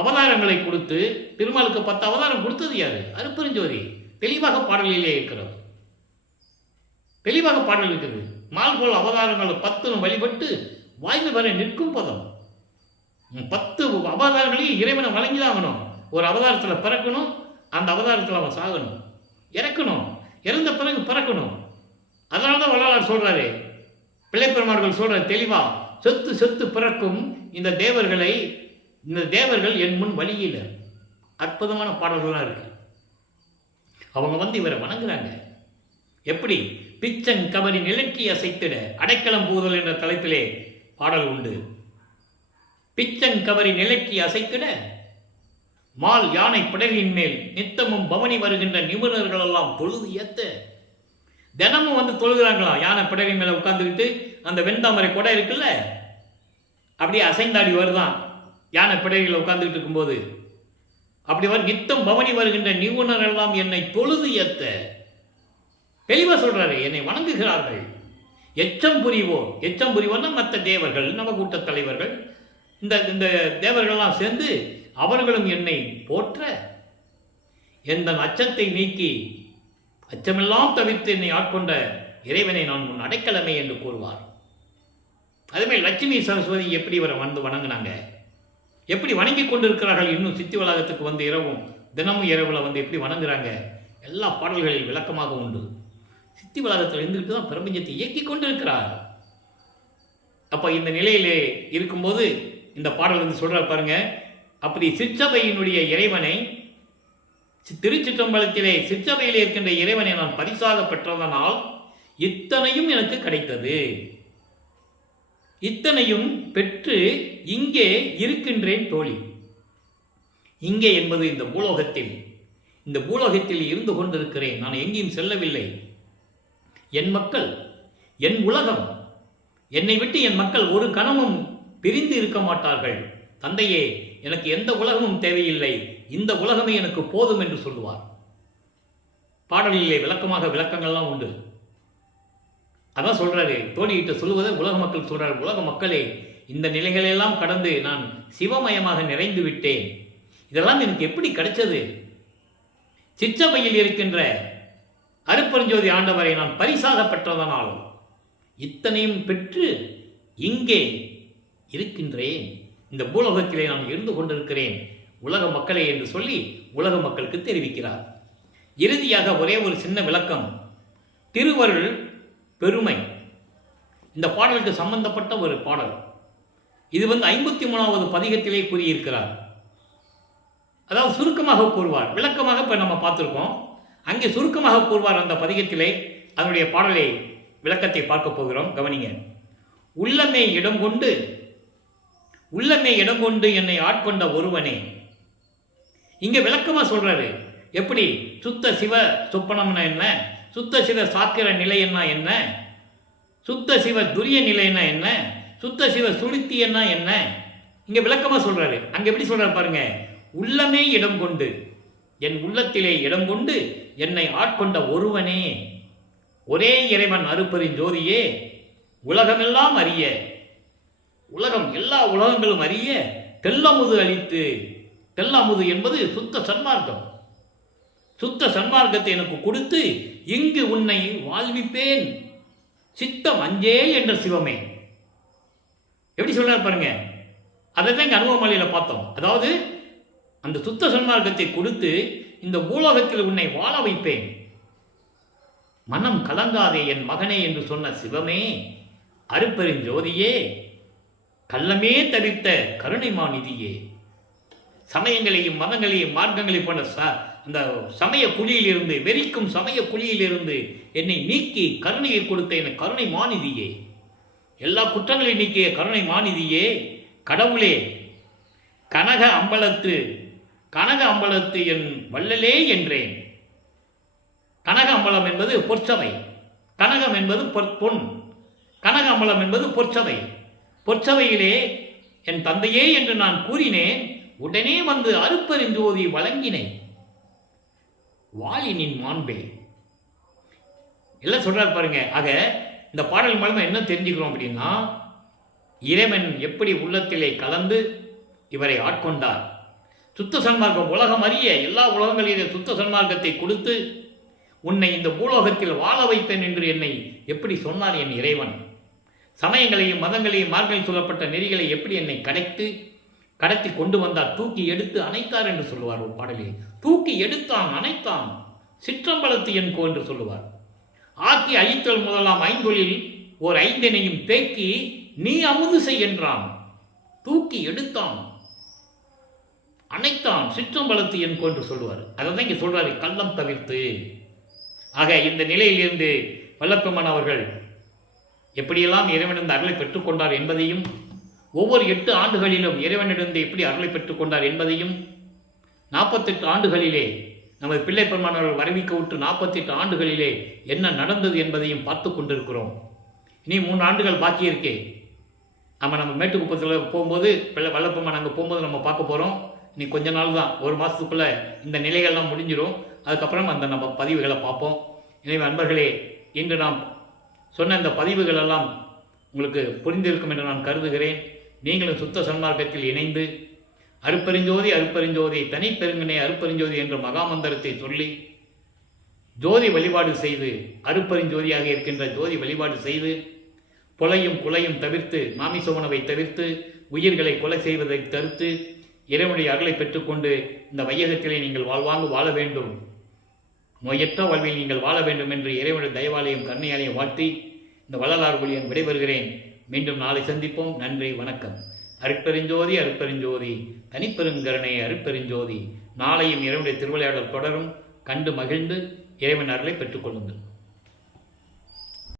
அவதாரங்களை கொடுத்து, திருமாலுக்கு 10 அவதாரம் கொடுத்தது யாரு? அருப்பெருஞ்சோதி. தெளிவாக பாடலிலே இருக்கிறது. தெளிவாக பாடல் இருக்குது. மால்கோள் அவதாரங்கள் 10 வழிபட்டு வாய்மை வர நிற்கும் பதம். 10 அவதாரங்களையும் இறைவனை வழங்கிதான் ஆகணும். ஒரு அவதாரத்தில் பிறக்கணும், அந்த அவதாரத்தில் அவன் சாகணும், இறக்கணும், இறந்த பிறகு பிறக்கணும். அதனால தான் வள்ளலார் சொல்றாரு, பிள்ளைப்பெருமார்கள் சொல்ற தெளிவா, சொத்து சொத்து பிறக்கும் இந்த தேவர்கள் என் முன் வழியில். அற்புதமான பாடல்கள்லாம் இருக்கு. அவங்க இவரை வணங்குறாங்க. எப்படி? பிச்சன் கவரி நிலக்கி அசைத்திட அடைக்கலம் பூதல் என்ற தலைப்பிலே பாடல் உண்டு. பிச்சன் கவரி நிலக்கி அசைத்திட மால் யானை படகின் மேல் நித்தமும் பவனி வருகின்ற நிபுணர்கள் எல்லாம் தொழுது ஏத்த. தினமும் தொழுகிறாங்களாம். யானை படகின் மேல உட்கார்ந்துக்கிட்டு அந்த வெண்தாமரை கொடை இருக்குல்ல, அப்படியே அசைந்தாடி வருதான் யானை படகில் உட்கார்ந்துக்கிட்டு இருக்கும்போது. அப்படி நித்தம் பவனி வருகின்ற நிபுணர்கள் எல்லாம் என்னை தொழுது ஏத்த. தெளிவா சொல்றாரு, என்னை வணங்குகிறார்கள். எச்சம் புரிவோர்னா மற்ற தேவர்கள், நவகூட்ட தலைவர்கள், இந்த தேவர்கள்லாம் சேர்ந்து அவர்களும் என்னை போற்ற, எந்த அச்சத்தை நீக்கி அச்சமெல்லாம் தவிர்த்து என்னை ஆட்கொண்ட இறைவனை நான் முன் அடைக்கலமே என்று கூறுவார். அதுமாதிரி லட்சுமி சரஸ்வதி எப்படி இவரை வணங்கினாங்க, எப்படி வணங்கி கொண்டிருக்கிறார்கள். இன்னும் சித்தி வளாகத்துக்கு இரவும் தினமும் இரவில் எப்படி வணங்குறாங்க, எல்லா பாடல்களில் விளக்கமாக உண்டு. சித்தி வளாகத்தில் இருந்துகிட்டு தான் பிரபஞ்சத்தை இயக்கி கொண்டிருக்கிறார். அப்போ இந்த நிலையிலே இருக்கும்போது இந்த பாடல் சொல்ற பாருங்க. அப்படி சிற்றபையினுடைய இறைவனை, திருச்சிற்றம்பலத்திலே சிற்றபையிலே இருக்கின்ற இறைவனை நான் பரிசாக பெற்றதனால் இத்தனையும் எனக்கு கிடைத்தது. இத்தனையும் பெற்று இங்கே இருக்கின்றேன் தோழி. இங்கே என்பது இந்த பூலோகத்தில் இருந்து கொண்டிருக்கிறேன். நான் எங்கேயும் செல்லவில்லை. என் மக்கள், என் உலகம், என்னை விட்டு என் மக்கள் ஒரு கணமும் பிரிந்து இருக்க மாட்டார்கள். தந்தையே, எனக்கு எந்த உலகமும் தேவையில்லை, இந்த உலகமே எனக்கு போதும் என்று சொல்லுவார். பாடலிலே விளக்கங்கள்லாம் உண்டு. அதான் சொல்றாரு, தோழிகிட்ட சொல்லுவதை உலக மக்கள் சொல்றாரு. உலக மக்களே, இந்த நிலைகளெல்லாம் கடந்து நான் சிவமயமாக நிறைந்து விட்டேன். இதெல்லாம் எனக்கு எப்படி கிடைச்சது? சிற்றபையில் இருக்கின்ற அருப்பெருஞ்சோதி ஆண்டவரை நான் பரிசாக பெற்றதனால் இத்தனையும் பெற்று இங்கே இருக்கின்றேன். இந்த பூலோகத்திலே நான் இருந்து கொண்டிருக்கிறேன் உலக மக்களே என்று சொல்லி உலக மக்களுக்கு தெரிவிக்கிறார். இறுதியாக ஒரே ஒரு சின்ன விளக்கம். திருவருள் பெருமை இந்த பாடலுக்கு சம்பந்தப்பட்ட ஒரு பாடல். இது 53வது பதிகத்திலே கூறியிருக்கிறார். அதாவது சுருக்கமாக கூறுவார், விளக்கமாக இப்போ நம்ம பார்த்துருக்கோம். அங்கே சுருக்கமாக கூறுவார் அந்த பதிகத்திலே. அதனுடைய பாடலை விளக்கத்தை பார்க்க போகிறோம், கவனிங்க. உள்ளமே இடம் கொண்டு என்னை ஆட்கொண்ட ஒருவனே. இங்க விளக்கமா சொல்றாரு. எப்படி? சுத்த சிவ சொப்பனம்னா என்ன, சுத்த சிவ சாக்கிர நிலைன்னா என்ன, சுத்த சிவ துரிய நிலைன்னா என்ன, சுத்த சிவ சுளுத்தியன்னா என்ன, இங்க விளக்கமா சொல்றாரு. அங்க எப்படி சொல்றாரு பாருங்க. உள்ளமே இடம் கொண்டு, என் உள்ளத்திலே இடம் கொண்டு என்னை ஆட்கொண்ட ஒருவனே, ஒரே இறைவன் அருப்பெருஞ்சோதியே, உலகமெல்லாம் அறிய, உலகம் எல்லா உலகங்களும் அறிய தெல்லமுது அளித்து, தெல்லமுது என்பது சுத்த சன்மார்க்கம், சுத்த சன்மார்க்கத்தை எனக்கு கொடுத்து இங்கு உன்னை வாழ்விப்பேன் சித்தம் அஞ்சே என்ற சிவமே. எப்படி சொல்றாரு பாருங்க. அதை தான் இங்கே அனுபவமலையில் பார்த்தோம். அதாவது அந்த சுத்த சன்மார்க்கத்தை கொடுத்து இந்த பூலோகத்தில் உன்னை வாழ வைப்பேன், மனம் கலங்காதே என் மகனே என்று சொன்ன சிவமே, அருப்பெருஞ்சோதியே, கள்ளமே தவிர்த்த கருணைமா நிதியே. சமயங்களையும் மதங்களையும் மார்க்கங்களையும் போன்ற அந்த சமய குழியிலிருந்து, வெறிக்கும் சமய குழியிலிருந்து என்னை நீக்கி கருணையை கொடுத்த என கருணை மாநிதியே, எல்லா குற்றங்களையும் நீக்கிய கருணை மாநிதியே, கடவுளே, கனக அம்பலத்து என் வள்ளலே என்றேன். கனக அம்பலம் என்பது பொற்சபை, கனகம் என்பது பொன், கனக அம்பலம் என்பது பொற்சபை. பொற்சபையிலே என் தந்தையே என்று நான் கூறினேன். உடனே வந்து அருப்பெருஞ்சோதி வழங்கினேன். வாலினின் மாண்பே எல்லாம் சொல்றாரு பாருங்க. ஆக இந்த பாடல் மூலமா என்ன தெரிஞ்சுக்கிறோம் அப்படின்னா, இறைவன் எப்படி உள்ளத்திலே கலந்து இவரை ஆட்கொண்டார். சுத்த சன்மார்க்கம் உலகம் அறிய எல்லா உலகங்களிலும் சுத்த சன்மார்க்கத்தை கொடுத்து உன்னை இந்த பூலோகத்தில் வாழ வைப்பேன் என்று என்னை எப்படி சொன்னார் என் இறைவன். சமயங்களையும் மதங்களையும் மார்க்கங்களில் சொல்லப்பட்ட நெறிகளை எப்படி என்னை கடத்தி கொண்டு வந்தார், தூக்கி எடுத்து அணைத்தார் என்று சொல்லுவார் ஒரு பாடலில். தூக்கி எடுத்தான், அணைத்தான், சிற்றம்பலத்து என்கோ என்று சொல்லுவார். ஆக்கி அழித்தல் முதலாம் ஐந்தொழில் ஓர் ஐந்தினையும் தேக்கி நீ அமுது செய் என்றான். தூக்கி எடுத்தான், அணைத்தான், சிற்றம்பலத்து என்கோ என்று சொல்லுவார். அதை தான் இங்கே சொல்றாரு, கள்ளம் தவிர்த்து. ஆக இந்த நிலையிலிருந்து வல்லப்பெருமான் அவர்கள் எப்படியெல்லாம் இறைவனிடம் அருளை பெற்றுக்கொண்டார் என்பதையும், ஒவ்வொரு 8 ஆண்டுகளிலும் இறைவனிடம் எப்படி அருளை பெற்றுக்கொண்டார் என்பதையும், 48 ஆண்டுகளிலே நமது பிள்ளை பெருமானவர்கள் வரவிக்க விட்டு 48 ஆண்டுகளிலே என்ன நடந்தது என்பதையும் பார்த்து கொண்டிருக்கிறோம். இனி 3 ஆண்டுகள் பாக்கி இருக்கே. நம்ம மேட்டுக்குப்பத்தில் போகும்போது வல்லப்பெருமான் அங்கே போகும்போது நம்ம பார்க்க போகிறோம். இனி கொஞ்ச நாள் தான், 1 மாதத்துக்குள்ளே இந்த நிலைகள்லாம் முடிஞ்சிடும். அதுக்கப்புறம் அந்த நம்ம பதிவுகளை பார்ப்போம். எனவே அன்பர்களே, இன்று நாம் சொன்ன இந்த பதிவுகளெல்லாம் உங்களுக்கு புரிந்திருக்கும் என்று நான் கருதுகிறேன். நீங்களும் சுத்த சன்மார்க்கத்தில் இணைந்து அருப்பெருஞ்சோதி அருப்பெருஞ்சோதி தனிப்பெருங்கனே அருப்பெருஞ்சோதி என்ற மகாமந்திரத்தை சொல்லி ஜோதி வழிபாடு செய்து, அருப்பெருஞ்சோதியாக இருக்கின்ற ஜோதி வழிபாடு செய்து, கொலையும் குலையும் தவிர்த்து, மாமிச உணவை தவிர்த்து, உயிர்களை கொலை செய்வதை தடுத்து, இறைவனுடைய அருளை பெற்றுக்கொண்டு இந்த வையகத்திலே நீங்கள் வாழ்வாங்கு வாழ வேண்டும், நோயற்ற வாழ்வில் நீங்கள் வாழ வேண்டும் என்று இறைவனுடைய தயவாலயம் கருணையாலயம் வாழ்த்தி இந்த வள்ளலார் ஒளியன் விடைபெறுகிறேன். மீண்டும் நாளை சந்திப்போம். நன்றி, வணக்கம். அருட்பெருஞ்சோதி அருட்பெருஞ்சோதி தனிப்பெருங்கருணை அருட்பெருஞ்சோதி. நாளையும் இறைவனுடைய திருவிளையாடல் தொடரும். கண்டு மகிழ்ந்து இறைவன் அருளை பெற்றுக்கொள்ளுங்கள்.